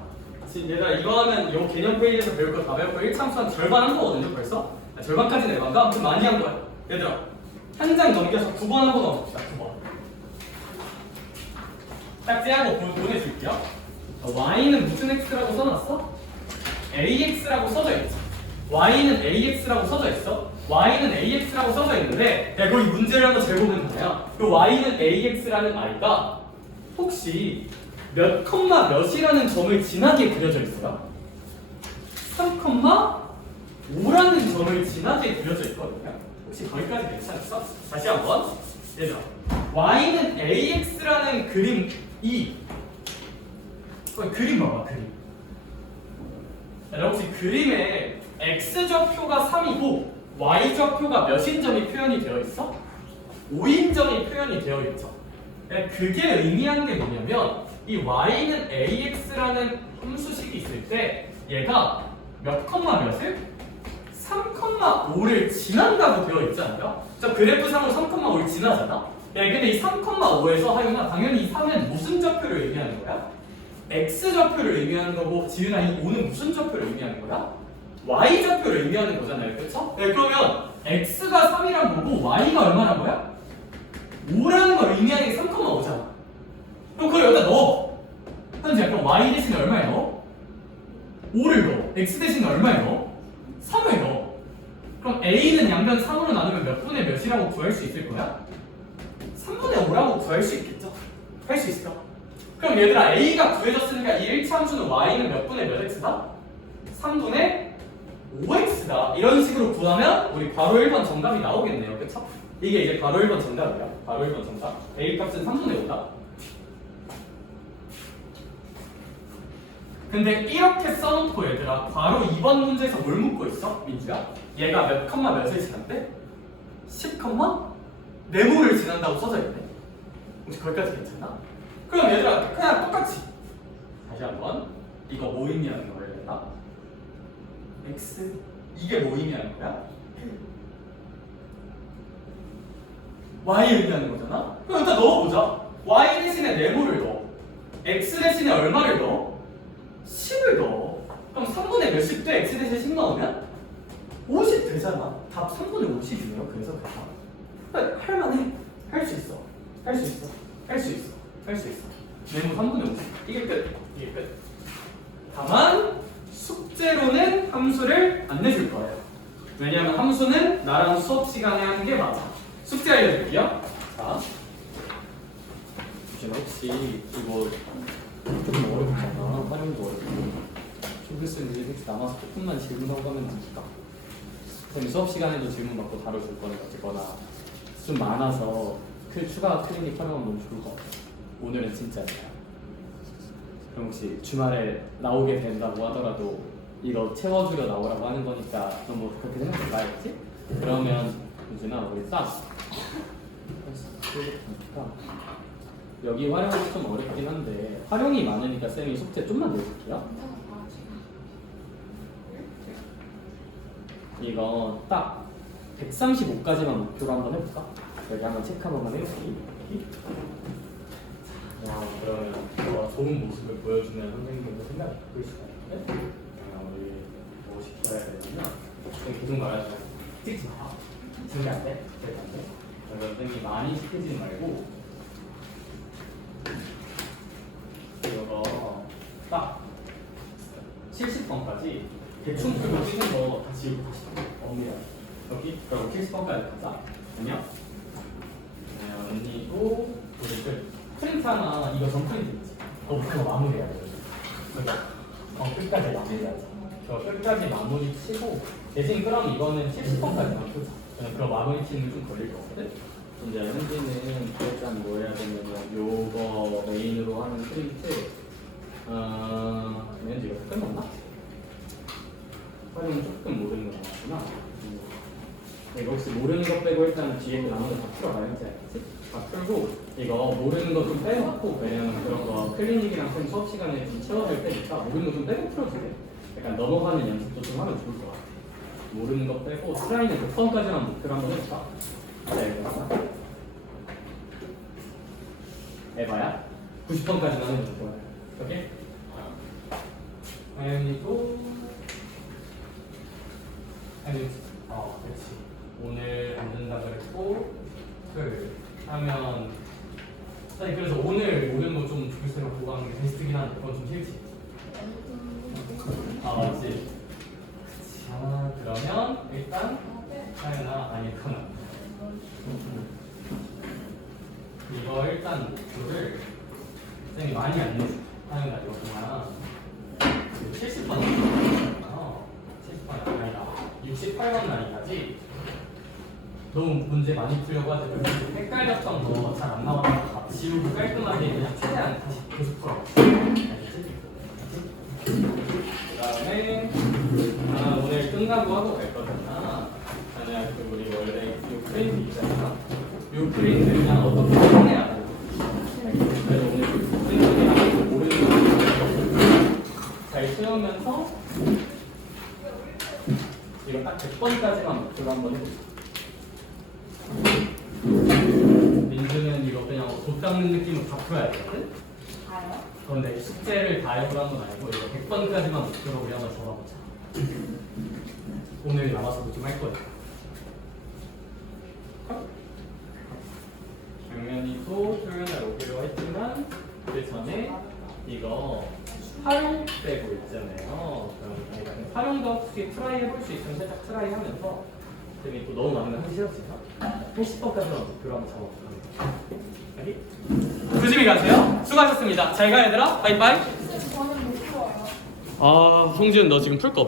얘들아 이거 하면 요 개념 페이지에서 배울 거 다 배웠고 1참수한 절반 한 거거든요 벌써? 절반까지는 해봤가? 아무튼 많이 한 거야. 얘들아 한 장 넘겨서 9번 하고 넘어갑시다. 9번. 딱지하고 보내줄게요. y는 무슨 x라고 써놨어? ax라고 써져 있지. y는 ax라고 써져 있어. y는 ax라고 써져 있는데 야 거기 문제를 한번 잘 보면 다야. 그 y는 ax라는 아이가 혹시 몇 컴마 몇이라는 점을 지나게 그려져 있어요? 3,5라는 점을 지나게 그려져 있거든요. 혹시 거기까지 괜찮았어? 다시 한번. 얘들아 y는 ax라는 그림이 그림 봐봐 그림. 혹시 그림에 x좌표가 3이고 y좌표가 몇인 점이 표현이 되어 있어? 5인 점이 표현이 되어 있죠. 그게 의미하는 게 뭐냐면 이 y는 ax라는 함수식이 있을 때 얘가 몇 컴마 몇을? 3,5를 지난다고 되어 있잖아요. 저 그래프상으로 3,5를 지나잖아. 근데 이 3,5에서 하윤아 당연히 이 3은 무슨 좌표를 의미하는 거야? x좌표를 의미하는 거고 지윤아 이 5는 무슨 좌표를 의미하는 거야? y좌표를 의미하는 거잖아요. 그렇죠? 그러면 x가 3이란 거고 y가 얼마란 거야? 5라는 걸 의미하는 게 3,5잖아. 그럼 그걸 여기다 넣어. 현재 그럼 y 대신에 얼마에 넣어? 5를 넣어. x 대신에 얼마에 넣어? 3을 넣어. 그럼 a는 양변 3으로 나누면 몇 분의 몇이라고 구할 수 있을 거야? 3분의 5라고 구할 수 있겠죠? 할 수 있을까? 그럼 얘들아 a가 구해졌으니까 이 1차 함수는 y는 몇 분의 몇 x다? 3분의 5x다. 이런 식으로 구하면 우리 바로 1번 정답이 나오겠네요. 그쵸? 이게 이제 바로 1번 정답이야. 바로 1번 정답. a 값은 3분의 5다. 근데 이렇게 써놓고 얘들아 바로 2번 문제에서 뭘 묻고 있어? 민주야? 얘가 몇 컴마 몇을 지난대? 10 컴마? 네모를 지난다고 써져 있네. 혹시 거기까지 괜찮아? 그럼 얘들아 그냥 똑같이 다시 한번 이거 뭐 의미하는 거야 얘들아? x 이게 뭐 의미하는 거야? y 의미하는 거잖아? 그럼 일단 넣어보자. y 대신에 네모를 넣어. x 대신에 얼마를 넣어? 10을 넣어. 그럼 3분의 몇십 돼? x 대신에 10 넣으면? 50 되잖아. 답 3분의 50이네요. 그래서 할만해. 할 수 있어. 할 수 있어. 할 수 있어. 할 수 있어. 내모 3분의 5. 이게 끝. 이게 끝. 다만 숙제로는 함수를 안 내줄 거예요. 왜냐하면 함수는 나랑 수업 시간에 하는 게 맞아. 숙제 알려드릴게요. 자, 혹시 이거 좀 어렵잖아. 활용도 어렵고. 교수님 이제 혹시 남아서 조금만 질문하고 가면 됩니까? 그럼 수업 시간에도 질문 받고 다뤄줄 거니까 어쨌거나 좀 많아서 추가 클리닉 활용하면 너무 좋을 것 같아요. 오늘은 진짜 그럼 혹시 주말에 나오게 된다고 하더라도 이거 채워주려 나오라고 하는 거니까 너무 그렇게 생각하지 말겠지? 그러면 유진아 우리 딱 여기 활용이 좀 어렵긴 한데 활용이 많으니까 쌤이 숙제 좀만 내줄게요. 이거 딱 135까지만 목표로 한번 해볼까? 여기 한번 체크 한 번만 해볼게. 그러면 너가 좋은 모습을 보여주면 선생님도 생각이 바뀔 수가 있거든? 우리 뭐 시켜야 되냐면 계속 말하지 마. 찍지 마. 찍으면 안 돼. 찍으면 안 돼. 그래서 선생님이 많이 시키지 말고 이거 딱 70번까지 대충 풀고 찍는 거 다 지우고 다시 언니야 여기 그리고 70번까지 가자. 그냥 언니고 우리 프린트 하나 이거 전 프린트 있지. 그거 마무리해야 돼. 그러니까 끝까지 마무리하자. 저 끝까지 마무리 치고 대신 그럼 이거는 70번까지만 풀자. 그럼 마무리 치는 좀 걸릴 거거든. 이제 현지는 일단 뭐 해야 되냐면 요거 메인으로 하는 프린트 현지 이거 끝났나? 활용 조금 모르는 거 나왔구나. 이거 혹시 모르는 거 빼고 일단 뒤에 그 나머지 다 풀어봐야지 알겠지? 다 풀고 이거 모르는 거 좀 빼놓고 왜냐면 그런 거 클리닉이랑 쌤 수업 시간에 좀 채워줄 때니까 모르는 거 좀 빼고 풀어주래. 약간 넘어가는 연습도 좀 하면 좋을 것 같아. 모르는 거 빼고 트라이는 100번까지만 목표로 한번 해볼까? 네, 해봐야 90번까지만 해보는 거야. 오케이? 아연이고 그렇지. 오늘 안 된다 그랬고 하면 사실 그래서 오늘 모르는 거 좀 교수님랑 보고 하는 게 베스트긴 한데 그건 좀 싫지. 맞지. 그치. 그러면 일단 하연아 아니구나. 이거 일단 목표를 쌤이 많이 안 내줘. 하연아 이거 그냥 70번 70번 아니다 68번 라인까지 너무 문제 많이 풀려고 하지 말고 헷갈렸던 거 잘 안 나왔던 거 다 지우고 깔끔하게 그냥 최대한 다시 계속 풀어. 알겠지? 그 다음에 오늘 끝나고 하고 갈 거잖아. 만약 우리 원래 요 프린트 있잖아. 요 프린트 그냥 어떻게 해야 돼? 그래서 오늘 프린트랑 모르는 거 잘 채우면서 이거 딱 100번까지만 목표로 한번 해보자. 민주는 이거 그냥 도 닦는 느낌으로 다 풀어야 되거든? 다요? 그런데 숙제를 다 해보라 한 건 아니고 이거 100번까지만 목표로 우리 한번 적어보자. 오늘 남아서도 좀 할 거야. 작년이도 토요일날 오기로 했지만 그 전에 이거 활용 빼고 있잖아요. 그럼 활용도 혹시 트라이 해볼 수 있으면 살짝 트라이 하면서 쌤이 또 너무 많은 거 하기 싫었지만 80번까지만 목표로 한번 잡아볼까. 여기? 조심히 가세요. 수고하셨습니다. 잘 가 얘들아. 바이바이. 저는 못 풀어요. 성지은 너 지금 풀 거